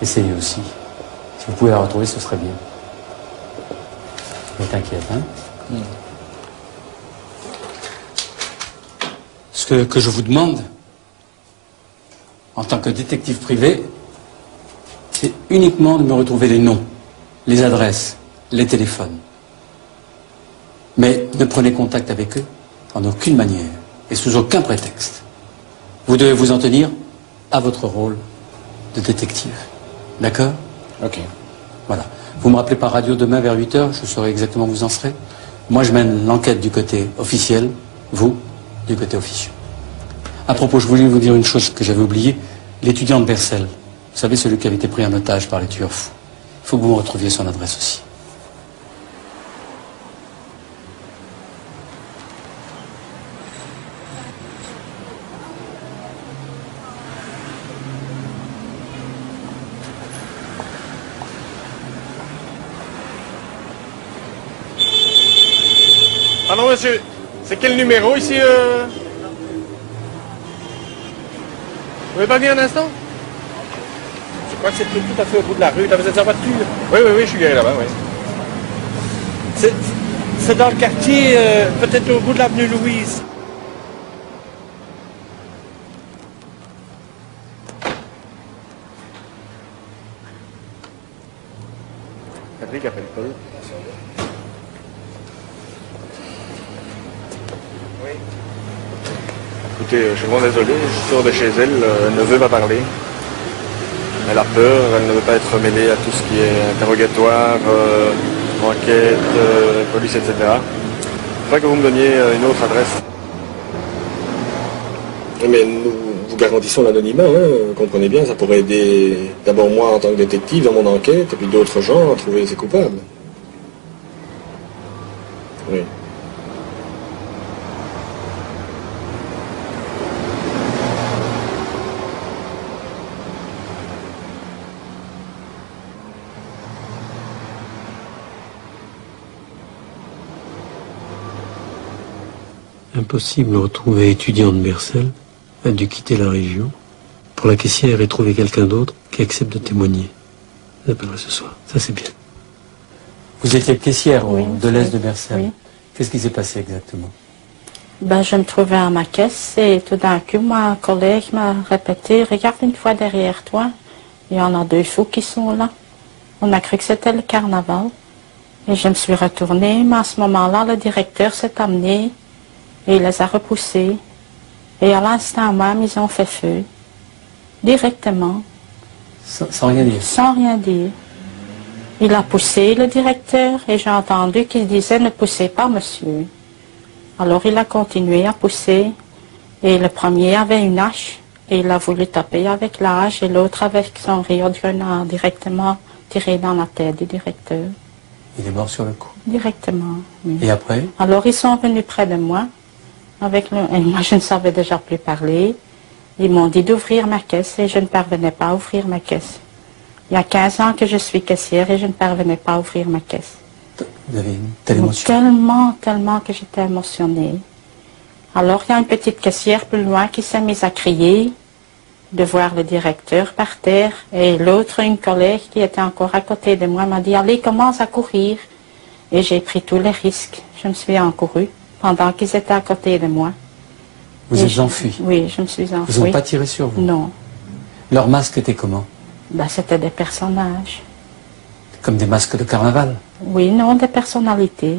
Essayez aussi. Si vous pouvez la retrouver, ce serait bien. Elle est inquiète, hein? Ce que je vous demande, en tant que détective privé, c'est uniquement de me retrouver les noms, les adresses, les téléphones. Mais ne prenez contact avec eux en aucune manière et sous aucun prétexte. Vous devez vous en tenir à votre rôle de détective. D'accord? Ok. Voilà. Vous me rappelez par radio demain vers 8 h, je saurai exactement où vous en serez. Moi, je mène l'enquête du côté officiel, vous, du côté officieux. À propos, je voulais vous dire une chose que j'avais oubliée. L'étudiant de Bercel, vous savez, celui qui avait été pris en otage par les tueurs fous. Il faut que vous me retrouviez son adresse aussi. Pardon, monsieur, c'est quel numéro ici Vous pouvez pas venir un instant? Je crois que c'est tout à fait au bout de la rue. Là, vous êtes en voiture? Oui, je suis garé là-bas, oui. C'est dans le quartier, peut-être au bout de l'avenue Louise. Patrick appelle Paul. Oui. Écoutez, je suis vraiment désolé, je sors de chez elle, elle ne veut pas parler. Elle a peur, elle ne veut pas être mêlée à tout ce qui est interrogatoire, enquête, police, etc. Il faudrait que vous me donniez une autre adresse. Mais nous vous garantissons l'anonymat, hein, comprenez bien, ça pourrait aider d'abord moi en tant que détective dans mon enquête, et puis d'autres gens à trouver ces coupables. Oui. Impossible de retrouver étudiant de Bercel, a dû quitter la région. Pour la caissière et trouver quelqu'un d'autre qui accepte de témoigner. J'appellerai ce soir, ça c'est bien. Vous étiez caissière au Deleuze de Bercel. Oui. Qu'est-ce qui s'est passé exactement? Ben, je me trouvais à ma caisse et tout d'un coup, mon collègue m'a répété, regarde une fois derrière toi, il y en a deux fous qui sont là. On a cru que c'était le carnaval. Et je me suis retournée, mais à ce moment-là, le directeur s'est amené et il les a repoussés. Et à l'instant même, ils ont fait feu. Directement. Sans rien dire? Sans rien dire. Il a poussé le directeur et j'ai entendu qu'il disait « Ne poussez pas, monsieur ». Alors il a continué à pousser et le premier avait une hache et il a voulu taper avec la hache et l'autre avec son rayon de grenade directement tiré dans la tête du directeur. Il est mort sur le coup? Directement, oui. Et après? Alors ils sont venus près de moi et moi je ne savais déjà plus parler. Ils m'ont dit d'ouvrir ma caisse et je ne parvenais pas à ouvrir ma caisse. Il y a 15 ans que je suis caissière et je ne parvenais pas à ouvrir ma caisse. Vous avez une telle émotion? Tellement que j'étais émotionnée. Alors il y a une petite caissière plus loin qui s'est mise à crier de voir le directeur par terre et l'autre, une collègue qui était encore à côté de moi, m'a dit « Allez, commence à courir ». Et j'ai pris tous les risques. Je me suis encourue pendant qu'ils étaient à côté de moi. Vous êtes enfui? Oui, je me suis enfuie. Ils n'ont pas tiré sur vous? Non. Leur masque était comment? Ben, c'était des personnages. Comme des masques de carnaval? Oui, non, des personnalités.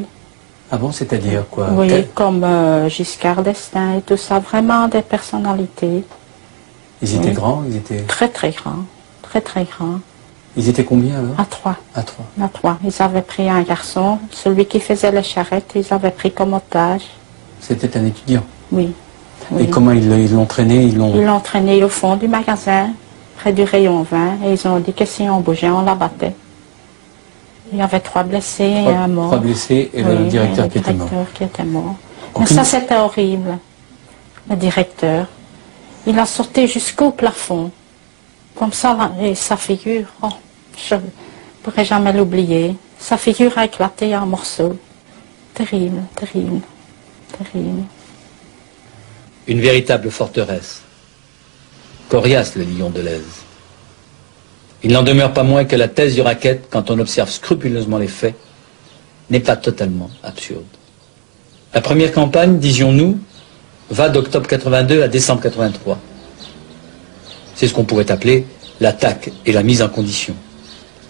Ah bon, c'est-à-dire quoi? Oui, comme Giscard d'Estaing et tout ça, vraiment des personnalités. Ils étaient grands? Ils étaient... Très grands, très grands. Ils étaient combien alors? À 3. À 3. À 3. Ils avaient pris un garçon, celui qui faisait les charrettes, ils avaient pris comme otage. C'était un étudiant? Oui. Et comment ils l'ont traîné? Ils l'ont traîné au fond du magasin, près du rayon vin, et ils ont dit que si on bougeait, on l'abattait. Il y avait 3 blessés et un mort. 3 blessés et le directeur qui était mort. Mais ça, c'était horrible. Le directeur, il a sauté jusqu'au plafond. Comme ça, là, et sa figure, oh, je ne pourrai jamais l'oublier. Sa figure a éclaté en morceaux. Terrible. Une véritable forteresse. Coriace, le lion de l'Aise. Il n'en demeure pas moins que la thèse du racket, quand on observe scrupuleusement les faits, n'est pas totalement absurde. La première campagne, disions-nous, va d'octobre 82 à décembre 83. C'est ce qu'on pourrait appeler l'attaque et la mise en condition.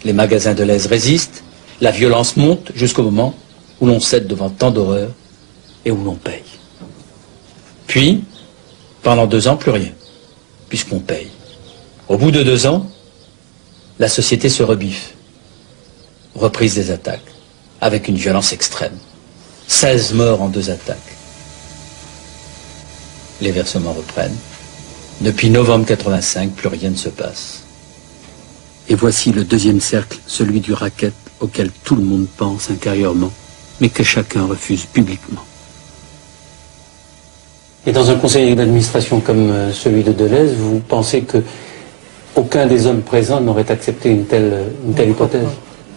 Les magasins de l'Aise résistent, la violence monte jusqu'au moment où l'on cède devant tant d'horreurs et où l'on paye. Puis, pendant 2 ans, plus rien, puisqu'on paye. Au bout de 2 ans, la société se rebiffe. Reprise des attaques, avec une violence extrême. 16 morts en 2 attaques. Les versements reprennent. Depuis novembre 85, plus rien ne se passe. Et voici le deuxième cercle, celui du racket, auquel tout le monde pense intérieurement, mais que chacun refuse publiquement. Et dans un conseil d'administration comme celui de Deleuze, vous pensez que aucun des hommes présents n'aurait accepté une telle hypothèse?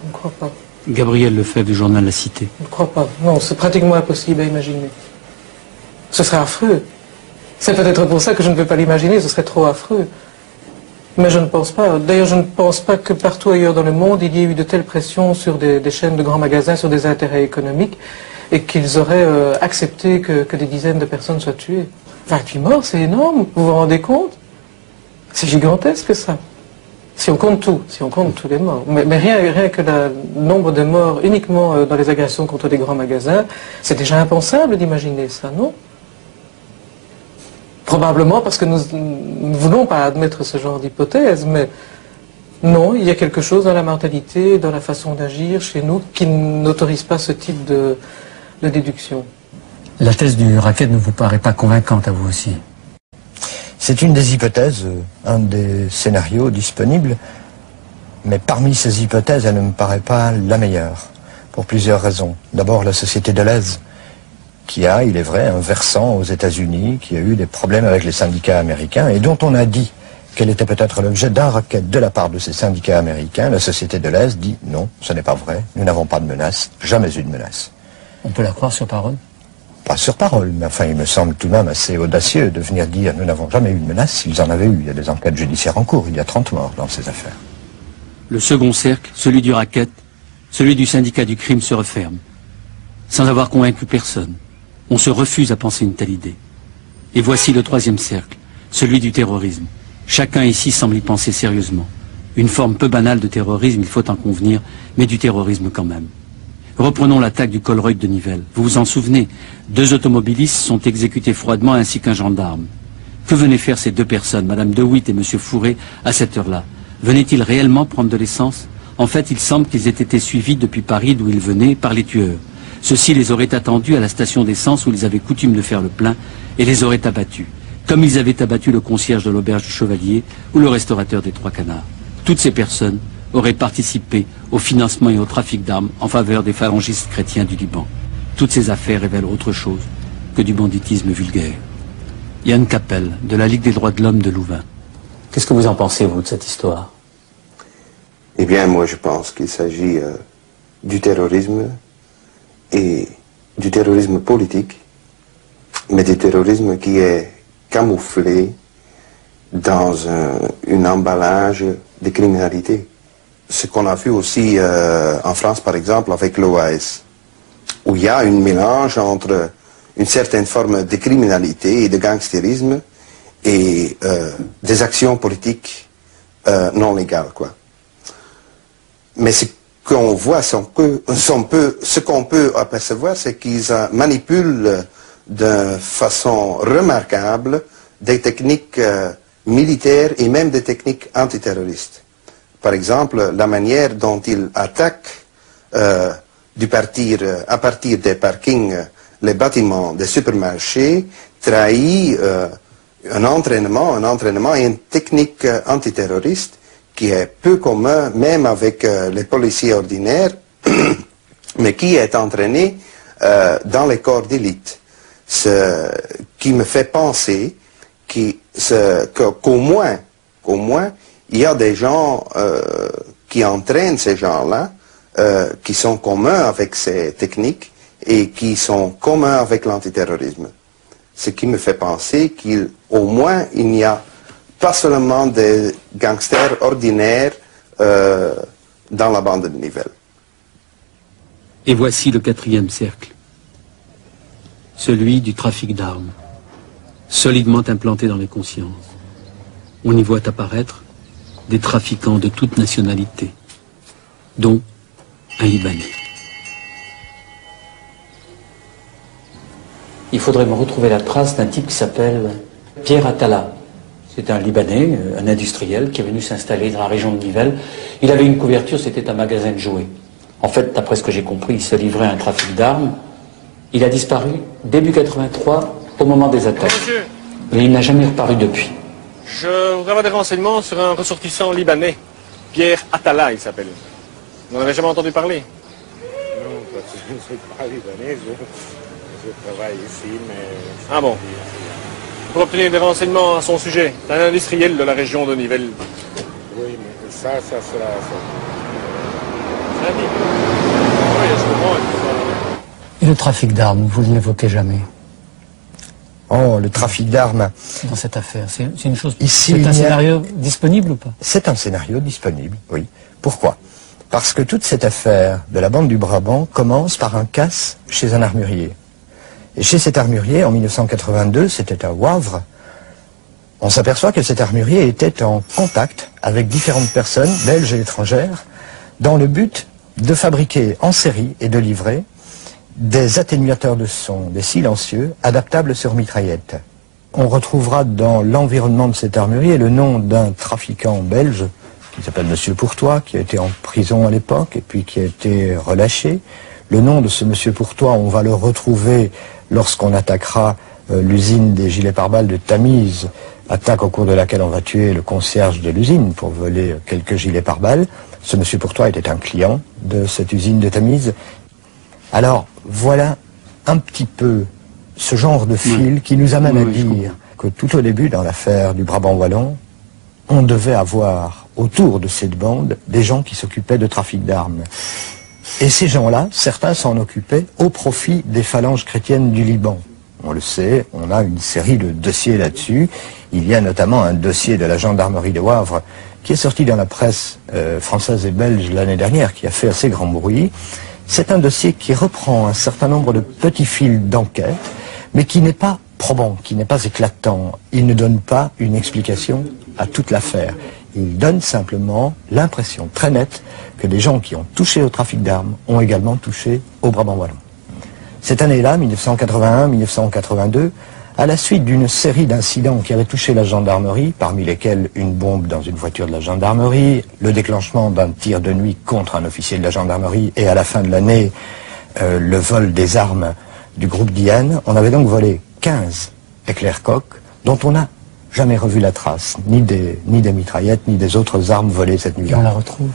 Je ne crois pas. Gabriel Lefebvre du journal La Cité. Je ne crois pas. Non, c'est pratiquement impossible à imaginer. Ce serait affreux. C'est peut-être pour ça que je ne peux pas l'imaginer, ce serait trop affreux. Mais je ne pense pas. D'ailleurs, je ne pense pas que partout ailleurs dans le monde, il y ait eu de telles pressions sur des chaînes de grands magasins, sur des intérêts économiques, et qu'ils auraient accepté que des dizaines de personnes soient tuées. 28 morts, c'est énorme, vous vous rendez compte? C'est gigantesque ça. Si on compte tout, si on compte tous les morts. Mais rien que le nombre de morts uniquement dans les agressions contre des grands magasins, c'est déjà impensable d'imaginer ça, non? Probablement parce que nous ne voulons pas admettre ce genre d'hypothèse, mais non, il y a quelque chose dans la mentalité, dans la façon d'agir chez nous qui n'autorise pas ce type de déduction. La thèse du racket ne vous paraît pas convaincante à vous aussi? C'est une des hypothèses, un des scénarios disponibles, mais parmi ces hypothèses, elle ne me paraît pas la meilleure, pour plusieurs raisons. D'abord, la société Deleuze, qui a, il est vrai, un versant aux États-Unis, qui a eu des problèmes avec les syndicats américains, et dont on a dit qu'elle était peut-être l'objet d'un racket de la part de ces syndicats américains. La société Deleuze dit non, ce n'est pas vrai, nous n'avons pas de menace, jamais eu de menace. On peut la croire sur parole? Pas sur parole, mais enfin, il me semble tout de même assez audacieux de venir dire nous n'avons jamais eu de menace s'ils en avaient eu. Il y a des enquêtes judiciaires en cours, il y a 30 morts dans ces affaires. Le second cercle, celui du racket, celui du syndicat du crime se referme. Sans avoir convaincu personne, on se refuse à penser une telle idée. Et voici le troisième cercle, celui du terrorisme. Chacun ici semble y penser sérieusement. Une forme peu banale de terrorisme, il faut en convenir, mais du terrorisme quand même. Reprenons l'attaque du Colruyt de Nivelles. Vous vous en souvenez, 2 automobilistes sont exécutés froidement ainsi qu'un gendarme. Que venaient faire ces 2 personnes, Madame De Witt et Monsieur Fourré, à cette heure-là? Venaient-ils réellement prendre de l'essence? En fait, il semble qu'ils aient été suivis depuis Paris, d'où ils venaient, par les tueurs. Ceux-ci les auraient attendus à la station d'essence où ils avaient coutume de faire le plein et les auraient abattus, comme ils avaient abattu le concierge de l'auberge du Chevalier ou le restaurateur des Trois Canards. Toutes ces personnes auraient participé au financement et au trafic d'armes en faveur des phalangistes chrétiens du Liban. Toutes ces affaires révèlent autre chose que du banditisme vulgaire. Yann Capel, de la Ligue des droits de l'homme de Louvain. Qu'est-ce que vous en pensez, vous, de cette histoire? Eh bien, moi, je pense qu'il s'agit du terrorisme et du terrorisme politique, mais du terrorisme qui est camouflé dans un emballage de criminalité. Ce qu'on a vu aussi en France, par exemple, avec l'OAS, où il y a un mélange entre une certaine forme de criminalité et de gangstérisme et des actions politiques non légales, quoi. Mais ce qu'on voit, ce qu'on peut apercevoir, c'est qu'ils manipulent de façon remarquable des techniques militaires et même des techniques antiterroristes. Par exemple, la manière dont ils attaquent à partir des parkings les bâtiments des supermarchés trahit un entraînement et une technique antiterroriste qui est peu commun même avec les policiers ordinaires, mais qui est entraîné dans les corps d'élite. Ce qui me fait penser qu'au moins, il y a des gens qui entraînent ces gens-là, qui sont communs avec ces techniques et qui sont communs avec l'antiterrorisme. Ce qui me fait penser qu'au moins il n'y a pas seulement des gangsters ordinaires dans la bande de Nivelles. Et voici le quatrième cercle, celui du trafic d'armes, solidement implanté dans les consciences. On y voit apparaître des trafiquants de toute nationalité, dont un Libanais. Il faudrait me retrouver la trace d'un type qui s'appelle Pierre Attala. C'est un Libanais, un industriel, qui est venu s'installer dans la région de Nivelles. Il avait une couverture, c'était un magasin de jouets. En fait, d'après ce que j'ai compris, il se livrait à un trafic d'armes Il a disparu début 83 au moment des attaques. Monsieur, Et il n'a jamais reparu depuis. je voudrais avoir des renseignements sur un ressortissant libanais. Pierre Attala, il s'appelle. Vous n'en avez jamais entendu parler? Non, parce que je ne suis pas libanais, je travaille ici, mais... Ah bon. Pour obtenir des renseignements à son sujet, c'est un industriel de la région de Nivelles. Oui, mais ça sera ça. Oui, je comprends. Et le trafic d'armes, vous ne l'évoquez jamais Oh, le trafic d'armes. dans cette affaire. C'est une chose. Ici, C'est un il y a- scénario disponible ou pas? C'est un scénario disponible, oui. Pourquoi? Parce que toute cette affaire de la bande du Brabant commence par un casse chez un armurier. Et chez cet armurier, en 1982, c'était à Wavre, on s'aperçoit que cet armurier était en contact avec différentes personnes, belges et étrangères, dans le but de fabriquer en série et de livrer des atténuateurs de son, des silencieux, adaptables sur mitraillette. On retrouvera dans l'environnement de cet armurier le nom d'un trafiquant belge qui s'appelle Monsieur Pourtois, qui a été en prison à l'époque et puis qui a été relâché. Le nom de ce Monsieur Pourtois, on va le retrouver lorsqu'on attaquera l'usine des gilets pare-balles de Tamise, attaque au cours de laquelle on va tuer le concierge de l'usine pour voler quelques gilets pare-balles. Ce Monsieur Pourtois était un client de cette usine de Tamise. Alors, voilà un petit peu ce genre de fil qui nous amène à dire que tout au début, dans l'affaire du Brabant wallon, on devait avoir autour de cette bande des gens qui s'occupaient de trafic d'armes. Et ces gens-là, certains s'en occupaient au profit des phalanges chrétiennes du Liban. On le sait, on a une série de dossiers là-dessus. Il y a notamment un dossier de la gendarmerie de Wavre qui est sorti dans la presse française et belge l'année dernière, qui a fait assez grand bruit. C'est un dossier qui reprend un certain nombre de petits fils d'enquête, mais qui n'est pas probant, qui n'est pas éclatant. Il ne donne pas une explication à toute l'affaire. Il donne simplement l'impression très nette que des gens qui ont touché au trafic d'armes ont également touché au Brabant wallon. Cette année-là, 1981-1982, à la suite d'une série d'incidents qui avaient touché la gendarmerie, parmi lesquels une bombe dans une voiture de la gendarmerie, le déclenchement d'un tir de nuit contre un officier de la gendarmerie et à la fin de l'année, le vol des armes du groupe Diane, on avait donc volé 15 Éclair-Coq dont on n'a jamais revu la trace, ni des mitraillettes, ni des autres armes volées cette nuit-là. Et on la retrouve.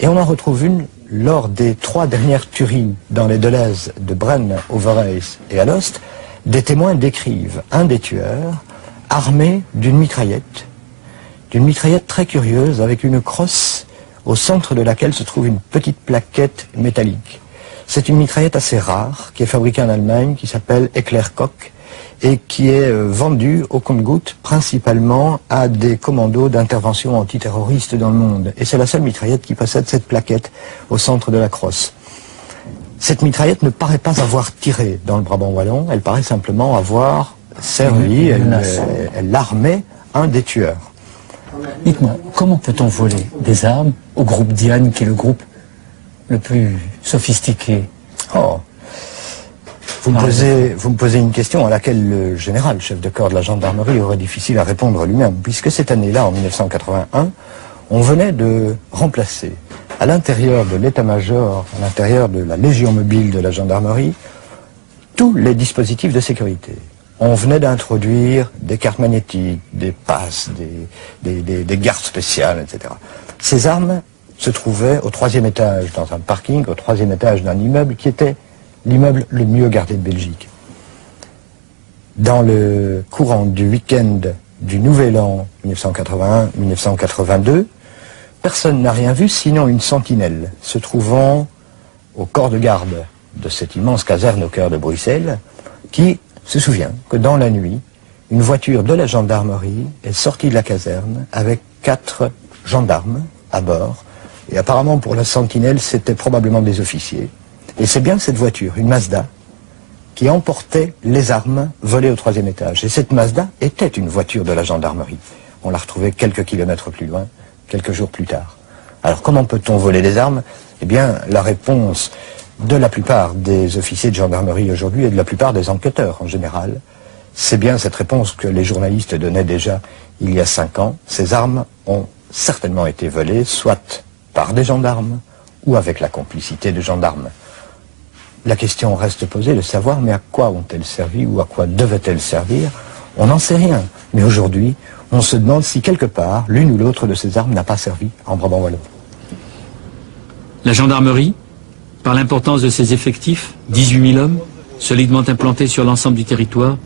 Et on en retrouve une lors des 3 dernières tueries dans les Deleuze de Brennes, Overijs et Alost. Des témoins décrivent un des tueurs armé d'une mitraillette très curieuse avec une crosse au centre de laquelle se trouve une petite plaquette métallique. C'est une mitraillette assez rare qui est fabriquée en Allemagne, qui s'appelle Éclair-Coq et qui est vendue au compte-gouttes principalement à des commandos d'intervention antiterroriste dans le monde. Et c'est la seule mitraillette qui possède cette plaquette au centre de la crosse. Cette mitraillette ne paraît pas avoir tiré dans le Brabant wallon, elle paraît simplement avoir servi, elle armait un des tueurs. Dites-moi, comment peut-on voler des armes au groupe Diane, qui est le groupe le plus sophistiqué? Oh. Vous me posez une question à laquelle le général, chef de corps de la gendarmerie, aurait difficile à répondre lui-même, puisque cette année-là, en 1981, on venait de remplacer à l'intérieur de l'état-major, à l'intérieur de la légion mobile de la gendarmerie, tous les dispositifs de sécurité. On venait d'introduire des cartes magnétiques, des passes, des gardes spéciales, etc. Ces armes se trouvaient au 3e étage, dans un parking, au 3e étage d'un immeuble qui était l'immeuble le mieux gardé de Belgique. Dans le courant du week-end du Nouvel An 1981-1982, personne n'a rien vu sinon une sentinelle se trouvant au corps de garde de cette immense caserne au cœur de Bruxelles, qui se souvient que dans la nuit, une voiture de la gendarmerie est sortie de la caserne avec 4 gendarmes à bord. Et apparemment pour la sentinelle, c'était probablement des officiers. Et c'est bien cette voiture, une Mazda, qui emportait les armes volées au 3e étage. Et cette Mazda était une voiture de la gendarmerie. On l'a retrouvée quelques kilomètres plus loin, quelques jours plus tard. Alors comment peut-on voler des armes? Eh bien, la réponse de la plupart des officiers de gendarmerie aujourd'hui et de la plupart des enquêteurs en général, c'est bien cette réponse que les journalistes donnaient déjà il y a 5 ans. Ces armes ont certainement été volées, soit par des gendarmes ou avec la complicité de gendarmes. La question reste posée de savoir, mais à quoi ont-elles servi ou à quoi devaient-elles servir? On n'en sait rien. Mais aujourd'hui, on se demande si quelque part, l'une ou l'autre de ces armes n'a pas servi en Brabant wallon. La gendarmerie, par l'importance de ses effectifs, 18 000 hommes, solidement implantés sur l'ensemble du territoire,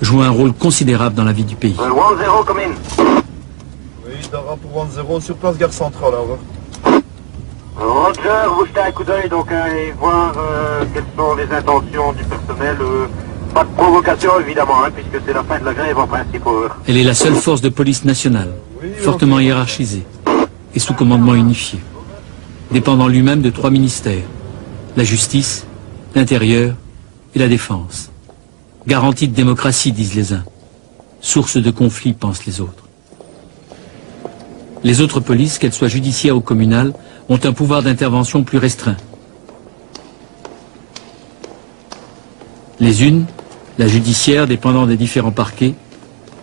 joue un rôle considérable dans la vie du pays. 1-0 commune. Oui, Dara pour 1-0 sur place gare centrale, au revoir. Roger, vous jetez un coup d'œil donc et voir quelles sont les intentions du personnel. Pas de provocation évidemment, hein, puisque c'est la fin de la grève en principe. Elle est la seule force de police nationale, fortement hiérarchisée et sous commandement unifié, dépendant lui-même de 3 ministères, la justice, l'intérieur et la défense. Garantie de démocratie, disent les uns. Source de conflits, pensent les autres. Les autres polices, qu'elles soient judiciaires ou communales, ont un pouvoir d'intervention plus restreint. Les unes, la judiciaire dépendant des différents parquets,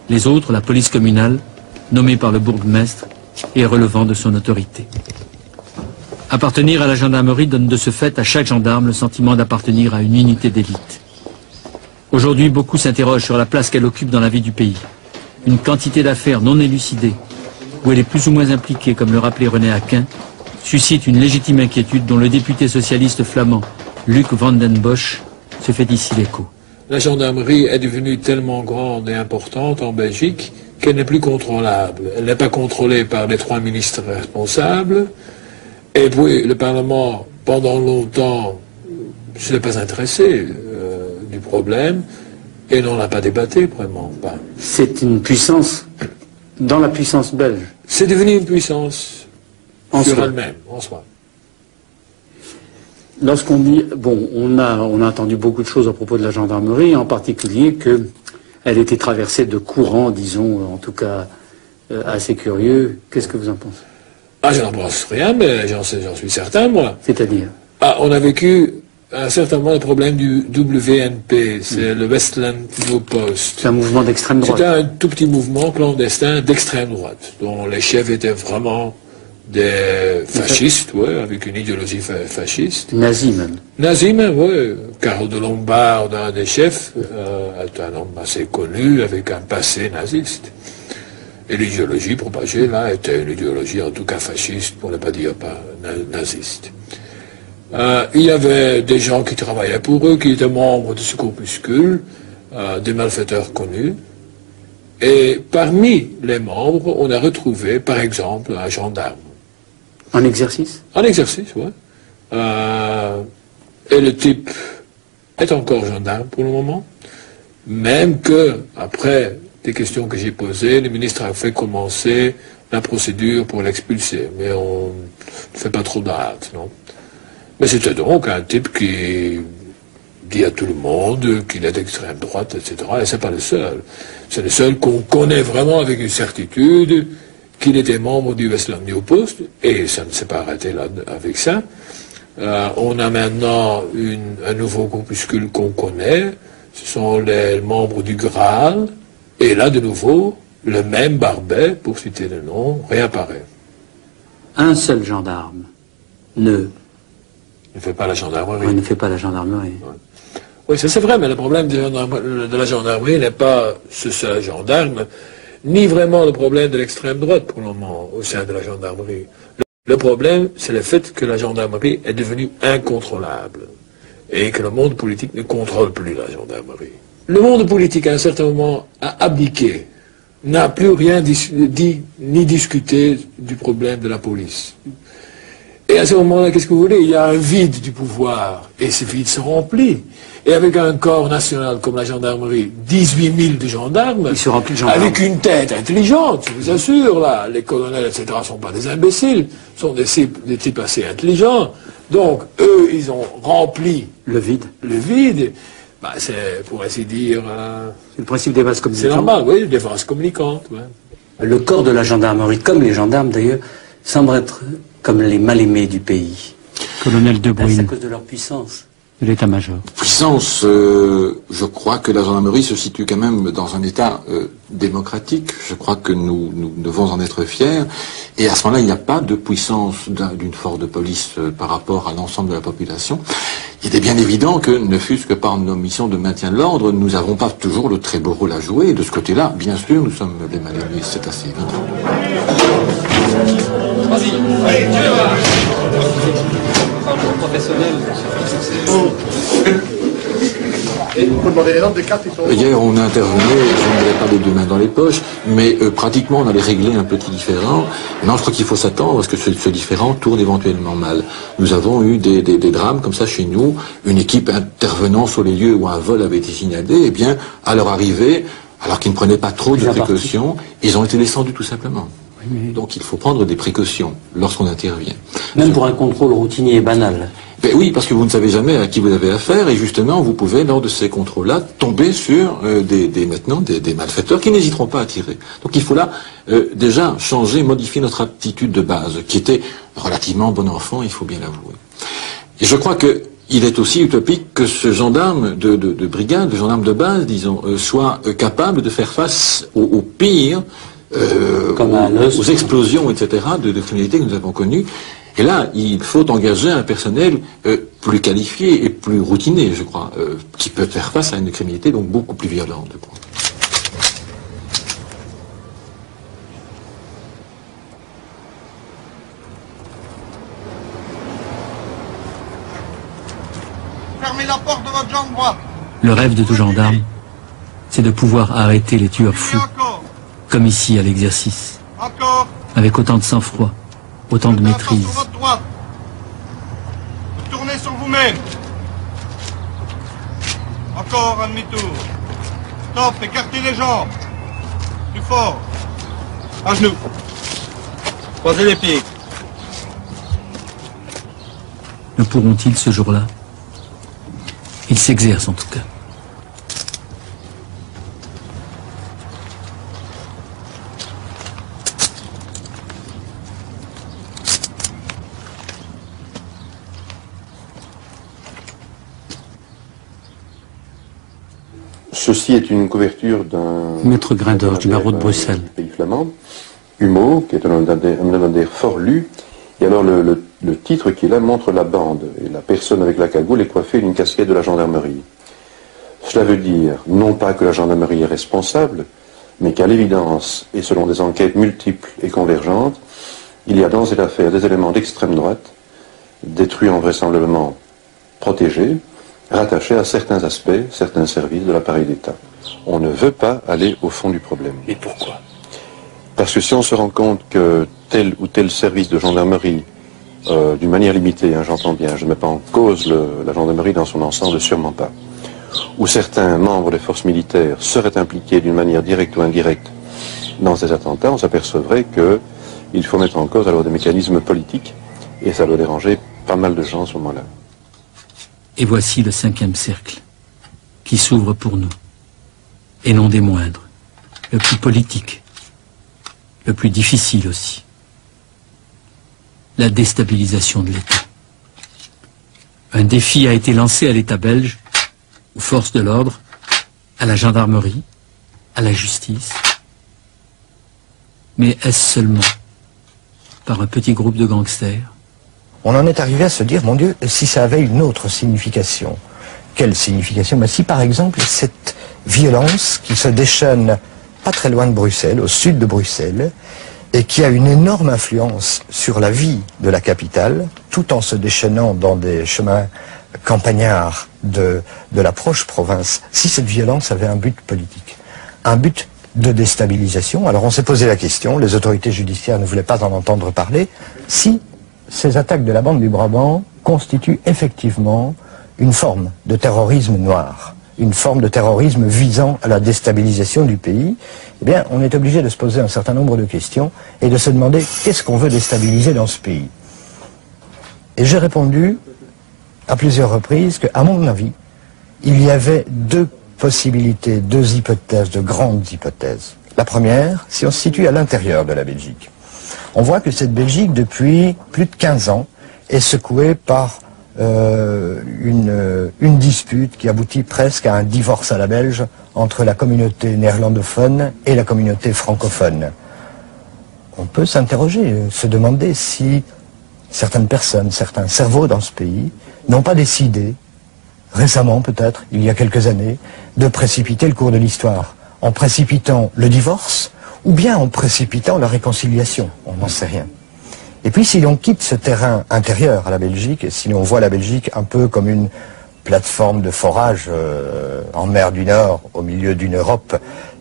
les autres, la police communale, nommée par le bourgmestre et relevant de son autorité. Appartenir à la gendarmerie donne de ce fait à chaque gendarme le sentiment d'appartenir à une unité d'élite. Aujourd'hui, beaucoup s'interrogent sur la place qu'elle occupe dans la vie du pays. Une quantité d'affaires non élucidées, où elle est plus ou moins impliquée, comme le rappelait René Aquin, suscite une légitime inquiétude dont le député socialiste flamand Luc van den Bosch se fait ici l'écho. La gendarmerie est devenue tellement grande et importante en Belgique qu'elle n'est plus contrôlable. Elle n'est pas contrôlée par les 3 ministres responsables. Et puis le Parlement, pendant longtemps, ne s'est pas intéressé du problème et n'en a pas débattu vraiment. C'est une puissance dans la puissance belge. C'est devenu une puissance sur elle-même, en soi. Lorsqu'on dit, bon, on a entendu beaucoup de choses à propos de la gendarmerie, en particulier qu'elle était traversée de courants, disons, en tout cas assez curieux. Qu'est-ce que vous en pensez? Ah, je n'en pense rien, mais j'en suis certain, moi. C'est-à-dire? Ah, on a vécu un certain nombre de problèmes du WNP, c'est le Westland No Post. C'est un mouvement d'extrême droite. C'était un tout petit mouvement clandestin d'extrême droite, dont les chefs étaient vraiment des fascistes, ouais, avec une idéologie fasciste. Nazis même. Nazis même, oui. Carl de Lombard, un des chefs, est un homme assez connu, avec un passé naziste. Et l'idéologie propagée, là, était une idéologie en tout cas fasciste, pour ne pas dire pas naziste. Il y avait des gens qui travaillaient pour eux, qui étaient membres de ce corpuscule, des malfaiteurs connus. Et parmi les membres, on a retrouvé, par exemple, un gendarme. En exercice? En exercice, oui. Et le type est encore gendarme pour le moment, même que, après des questions que j'ai posées, le ministre a fait commencer la procédure pour l'expulser. Mais on ne fait pas trop de hâte, non. Mais c'était donc un type qui dit à tout le monde qu'il est d'extrême droite, etc. Et c'est pas le seul. C'est le seul qu'on connaît vraiment avec une certitude qu'il était membre du Westland New Post, et ça ne s'est pas arrêté là avec ça. On a maintenant un nouveau corpuscule qu'on connaît, ce sont les membres du Graal, et là de nouveau, le même Barbet, pour citer le nom, réapparaît. Un seul gendarme ne fait pas la gendarmerie. Oui, ne fait pas la gendarmerie. Oui, ça c'est vrai, mais le problème de la gendarmerie n'est pas ce seul gendarme, ni vraiment le problème de l'extrême droite pour le moment au sein de la gendarmerie. Le problème, c'est le fait que la gendarmerie est devenue incontrôlable et que le monde politique ne contrôle plus la gendarmerie. Le monde politique, à un certain moment, a abdiqué, n'a plus rien dit ni discuté du problème de la police. Et à ce moment-là, qu'est-ce que vous voulez? Il y a un vide du pouvoir, et ce vide se remplit. Et avec un corps national comme la gendarmerie, 18 000 de gendarmes, il se remplit de gendarmes, avec une tête intelligente, je vous assure, là, les colonels, etc., ne sont pas des imbéciles, sont des types assez intelligents. Donc, eux, ils ont rempli le vide. Le vide, bah, c'est, pour ainsi dire... c'est le principe des vases communicantes. C'est normal, oui, des vases communicantes. Ouais. Le corps de la gendarmerie, comme les gendarmes d'ailleurs, semble être comme les mal-aimés du pays. Colonel De Bruyne. C'est à cause de leur puissance. de l'état-major? Puissance, je crois que la gendarmerie se situe quand même dans un état démocratique. Je crois que nous devons en être fiers. Et à ce moment-là, il n'y a pas de puissance d'une force de police par rapport à l'ensemble de la population. Il est bien évident que, ne fût-ce que par nos missions de maintien de l'ordre, nous n'avons pas toujours le très beau rôle à jouer. Et de ce côté-là, bien sûr, nous sommes les mal aimés, c'est assez évident. Vas-y, allez, tu vas. Professionnel. Hier, on intervenait, je n'avais pas les deux mains dans les poches, mais pratiquement on allait régler un petit différend. Maintenant, je crois qu'il faut s'attendre à ce que ce différend tourne éventuellement mal. Nous avons eu des drames comme ça chez nous, une équipe intervenant sur les lieux où un vol avait été signalé, et bien, à leur arrivée, alors qu'ils ne prenaient pas trop de précautions, ils ont été descendus tout simplement. Donc il faut prendre des précautions lorsqu'on intervient. Même pour un contrôle routinier et banal. Ben oui, parce que vous ne savez jamais à qui vous avez affaire, et justement, vous pouvez, lors de ces contrôles-là, tomber sur des malfaiteurs qui n'hésiteront pas à tirer. Donc il faut là, déjà, changer, modifier notre attitude de base, qui était relativement bon enfant, il faut bien l'avouer. Et je crois que il est aussi utopique que ce gendarme de brigade, le gendarme de base, disons, soit capable de faire face au pire, aux explosions, etc., de criminalité que nous avons connues. Et là, il faut engager un personnel plus qualifié et plus routiné, je crois, qui peut faire face à une criminalité donc beaucoup plus violente, je crois. Fermez la porte de votre jambe droite. Le rêve de tout gendarme, c'est de pouvoir arrêter les tueurs fous, comme ici à l'exercice, avec autant de sang-froid, autant de maîtrise. Sur votre droite. Vous tournez sur vous-même. Encore un demi-tour. Stop, écartez les jambes. Plus fort. À genoux. Croisez les pieds. Le pourront-ils ce jour-là? Ils s'exercent en tout cas. Ceci est une couverture d'un... Maître Grindor, du barreau de Bruxelles. Pays flamand, Humeau, qui est un hebdomadaire fort lu. Et alors le titre qui est là montre la bande. Et la personne avec la cagoule est coiffée d'une casquette de la gendarmerie. Cela veut dire, non pas que la gendarmerie est responsable, mais qu'à l'évidence, et selon des enquêtes multiples et convergentes, il y a dans cette affaire des éléments d'extrême droite, détruits vraisemblablement protégés, rattachés à certains aspects, certains services de l'appareil d'État. On ne veut pas aller au fond du problème. Mais pourquoi? Parce que si on se rend compte que tel ou tel service de gendarmerie, d'une manière limitée, hein, j'entends bien, je ne mets pas en cause la gendarmerie dans son ensemble, sûrement pas, où certains membres des forces militaires seraient impliqués d'une manière directe ou indirecte dans ces attentats, on s'apercevrait qu'il faut mettre en cause alors des mécanismes politiques, et ça doit déranger pas mal de gens à ce moment-là. Et voici le 5e cercle, qui s'ouvre pour nous, et non des moindres, le plus politique, le plus difficile aussi, la déstabilisation de l'État. Un défi a été lancé à l'État belge, aux forces de l'ordre, à la gendarmerie, à la justice. Mais est-ce seulement par un petit groupe de gangsters? On en est arrivé à se dire, mon Dieu, si ça avait une autre signification. Quelle signification? Si par exemple cette violence qui se déchaîne pas très loin de Bruxelles, au sud de Bruxelles, et qui a une énorme influence sur la vie de la capitale, tout en se déchaînant dans des chemins campagnards de la proche province, si cette violence avait un but politique, un but de déstabilisation. Alors on s'est posé la question, les autorités judiciaires ne voulaient pas en entendre parler, si ces attaques de la bande du Brabant constituent effectivement une forme de terrorisme noir, une forme de terrorisme visant à la déstabilisation du pays, eh bien, on est obligé de se poser un certain nombre de questions et de se demander qu'est-ce qu'on veut déstabiliser dans ce pays. Et j'ai répondu à plusieurs reprises qu'à mon avis, il y avait deux possibilités, deux hypothèses, de grandes hypothèses. La première, si on se situe à l'intérieur de la Belgique, on voit que cette Belgique, depuis plus de 15 ans, est secouée par une dispute qui aboutit presque à un divorce à la belge entre la communauté néerlandophone et la communauté francophone. On peut s'interroger, se demander si certaines personnes, certains cerveaux dans ce pays n'ont pas décidé, récemment peut-être, il y a quelques années, de précipiter le cours de l'histoire, en précipitant le divorce ou bien en précipitant la réconciliation, on n'en sait rien. Et puis si l'on quitte ce terrain intérieur à la Belgique, et si l'on voit la Belgique un peu comme une plateforme de forage en mer du Nord, au milieu d'une Europe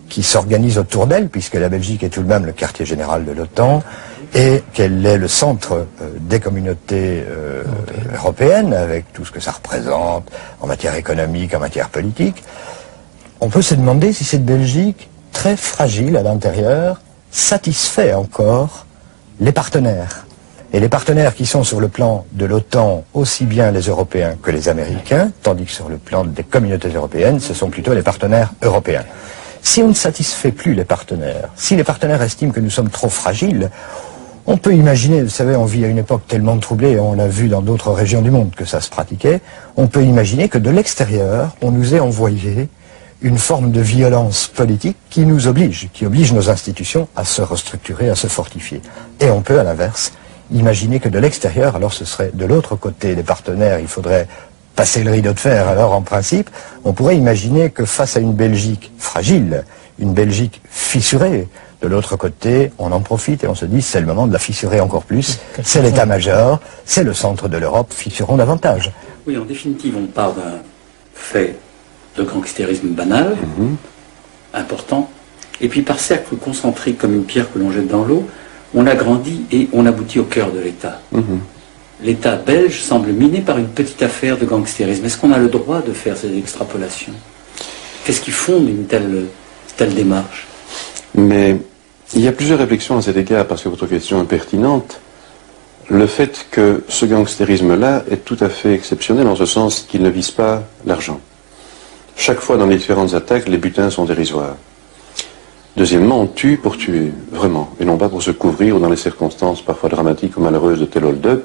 qui s'organise autour d'elle, puisque la Belgique est tout de même le quartier général de l'OTAN, et qu'elle est le centre des communautés européennes, avec tout ce que ça représente en matière économique, en matière politique, on peut se demander si cette Belgique, très fragile à l'intérieur, satisfait encore les partenaires. Et les partenaires qui sont sur le plan de l'OTAN, aussi bien les Européens que les Américains, tandis que sur le plan des communautés européennes, ce sont plutôt les partenaires européens. Si on ne satisfait plus les partenaires, si les partenaires estiment que nous sommes trop fragiles, on peut imaginer, vous savez, on vit à une époque tellement troublée, on l'a vu dans d'autres régions du monde que ça se pratiquait, on peut imaginer que de l'extérieur, on nous ait envoyé une forme de violence politique qui nous oblige, qui oblige nos institutions à se restructurer, à se fortifier. Et on peut, à l'inverse, imaginer que de l'extérieur, alors ce serait de l'autre côté des partenaires, il faudrait passer le rideau de fer, alors en principe, on pourrait imaginer que face à une Belgique fragile, une Belgique fissurée, de l'autre côté, on en profite et on se dit c'est le moment de la fissurer encore plus, c'est l'état-major, c'est le centre de l'Europe, fissurons davantage. Oui, en définitive, on part d'un fait de gangstérisme banal, important, et puis par cercle concentrique comme une pierre que l'on jette dans l'eau, on agrandit et on aboutit au cœur de l'État. L'État belge semble miné par une petite affaire de gangstérisme. Est-ce qu'on a le droit de faire ces extrapolations? Qu'est-ce qui fonde une telle démarche? Mais il y a plusieurs réflexions à cet égard, parce que votre question est pertinente. Le fait que ce gangstérisme-là est tout à fait exceptionnel, en ce sens qu'il ne vise pas l'argent. Chaque fois dans les différentes attaques, les butins sont dérisoires. Deuxièmement, on tue pour tuer, vraiment, et non pas pour se couvrir ou dans les circonstances parfois dramatiques ou malheureuses de tel hold-up,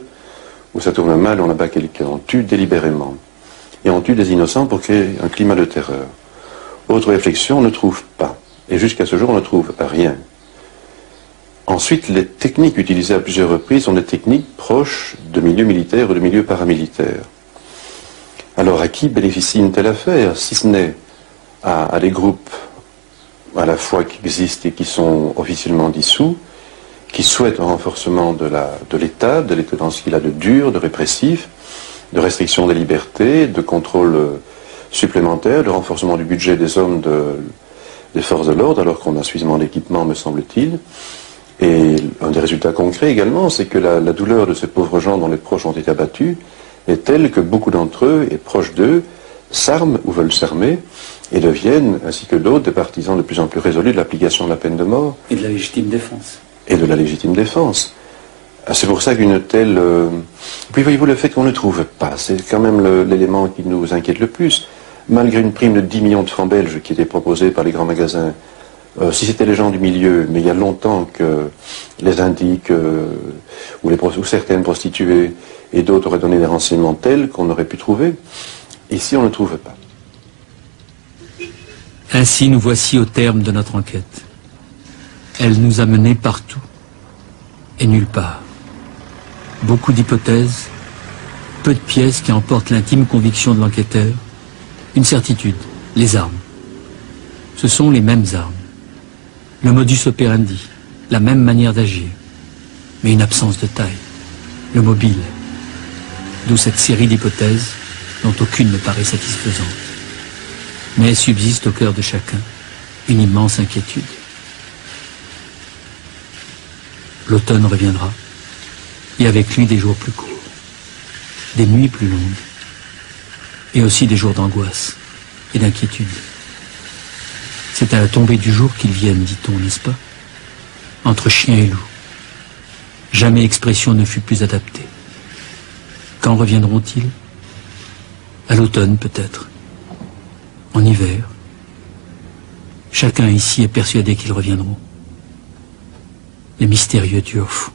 où ça tourne mal, on abat quelqu'un. On tue délibérément. Et on tue des innocents pour créer un climat de terreur. Autre réflexion, on ne trouve pas. Et jusqu'à ce jour, on ne trouve rien. Ensuite, les techniques utilisées à plusieurs reprises sont des techniques proches de milieux militaires ou de milieux paramilitaires. Alors, à qui bénéficie une telle affaire, si ce n'est à des groupes à la fois qui existent et qui sont officiellement dissous, qui souhaitent un renforcement de l'État dans ce qu'il a de dur, de répressif, de restriction des libertés, de contrôle supplémentaire, de renforcement du budget des hommes des forces de l'ordre, alors qu'on a suffisamment d'équipement, me semble-t-il. Et un des résultats concrets également, c'est que la douleur de ces pauvres gens dont les proches ont été abattus est telle que beaucoup d'entre eux, et proches d'eux, s'arment ou veulent s'armer, et deviennent, ainsi que d'autres, des partisans de plus en plus résolus de l'application de la peine de mort. Et de la légitime défense. Et de la légitime défense. C'est pour ça qu'une telle... Puis voyez-vous, le fait qu'on ne trouve pas, c'est quand même l'élément qui nous inquiète le plus. Malgré une prime de 10 millions de francs belges qui était proposée par les grands magasins, si c'était les gens du milieu, mais il y a longtemps que les indiques ou certaines prostituées et d'autres auraient donné des renseignements tels qu'on aurait pu trouver, ici on ne trouve pas. Ainsi nous voici au terme de notre enquête. Elle nous a menés partout et nulle part. Beaucoup d'hypothèses, peu de pièces qui emportent l'intime conviction de l'enquêteur. Une certitude, les armes. Ce sont les mêmes armes. Le modus operandi, la même manière d'agir, mais une absence de taille, le mobile. D'où cette série d'hypothèses dont aucune ne paraît satisfaisante. Mais subsiste au cœur de chacun une immense inquiétude. L'automne reviendra, et avec lui des jours plus courts, des nuits plus longues, et aussi des jours d'angoisse et d'inquiétude. C'est à la tombée du jour qu'ils viennent, dit-on, n'est-ce pas? Entre chien et loup. Jamais expression ne fut plus adaptée. Quand reviendront-ils? À l'automne, peut-être. En hiver. Chacun ici est persuadé qu'ils reviendront. Les mystérieux Turfs.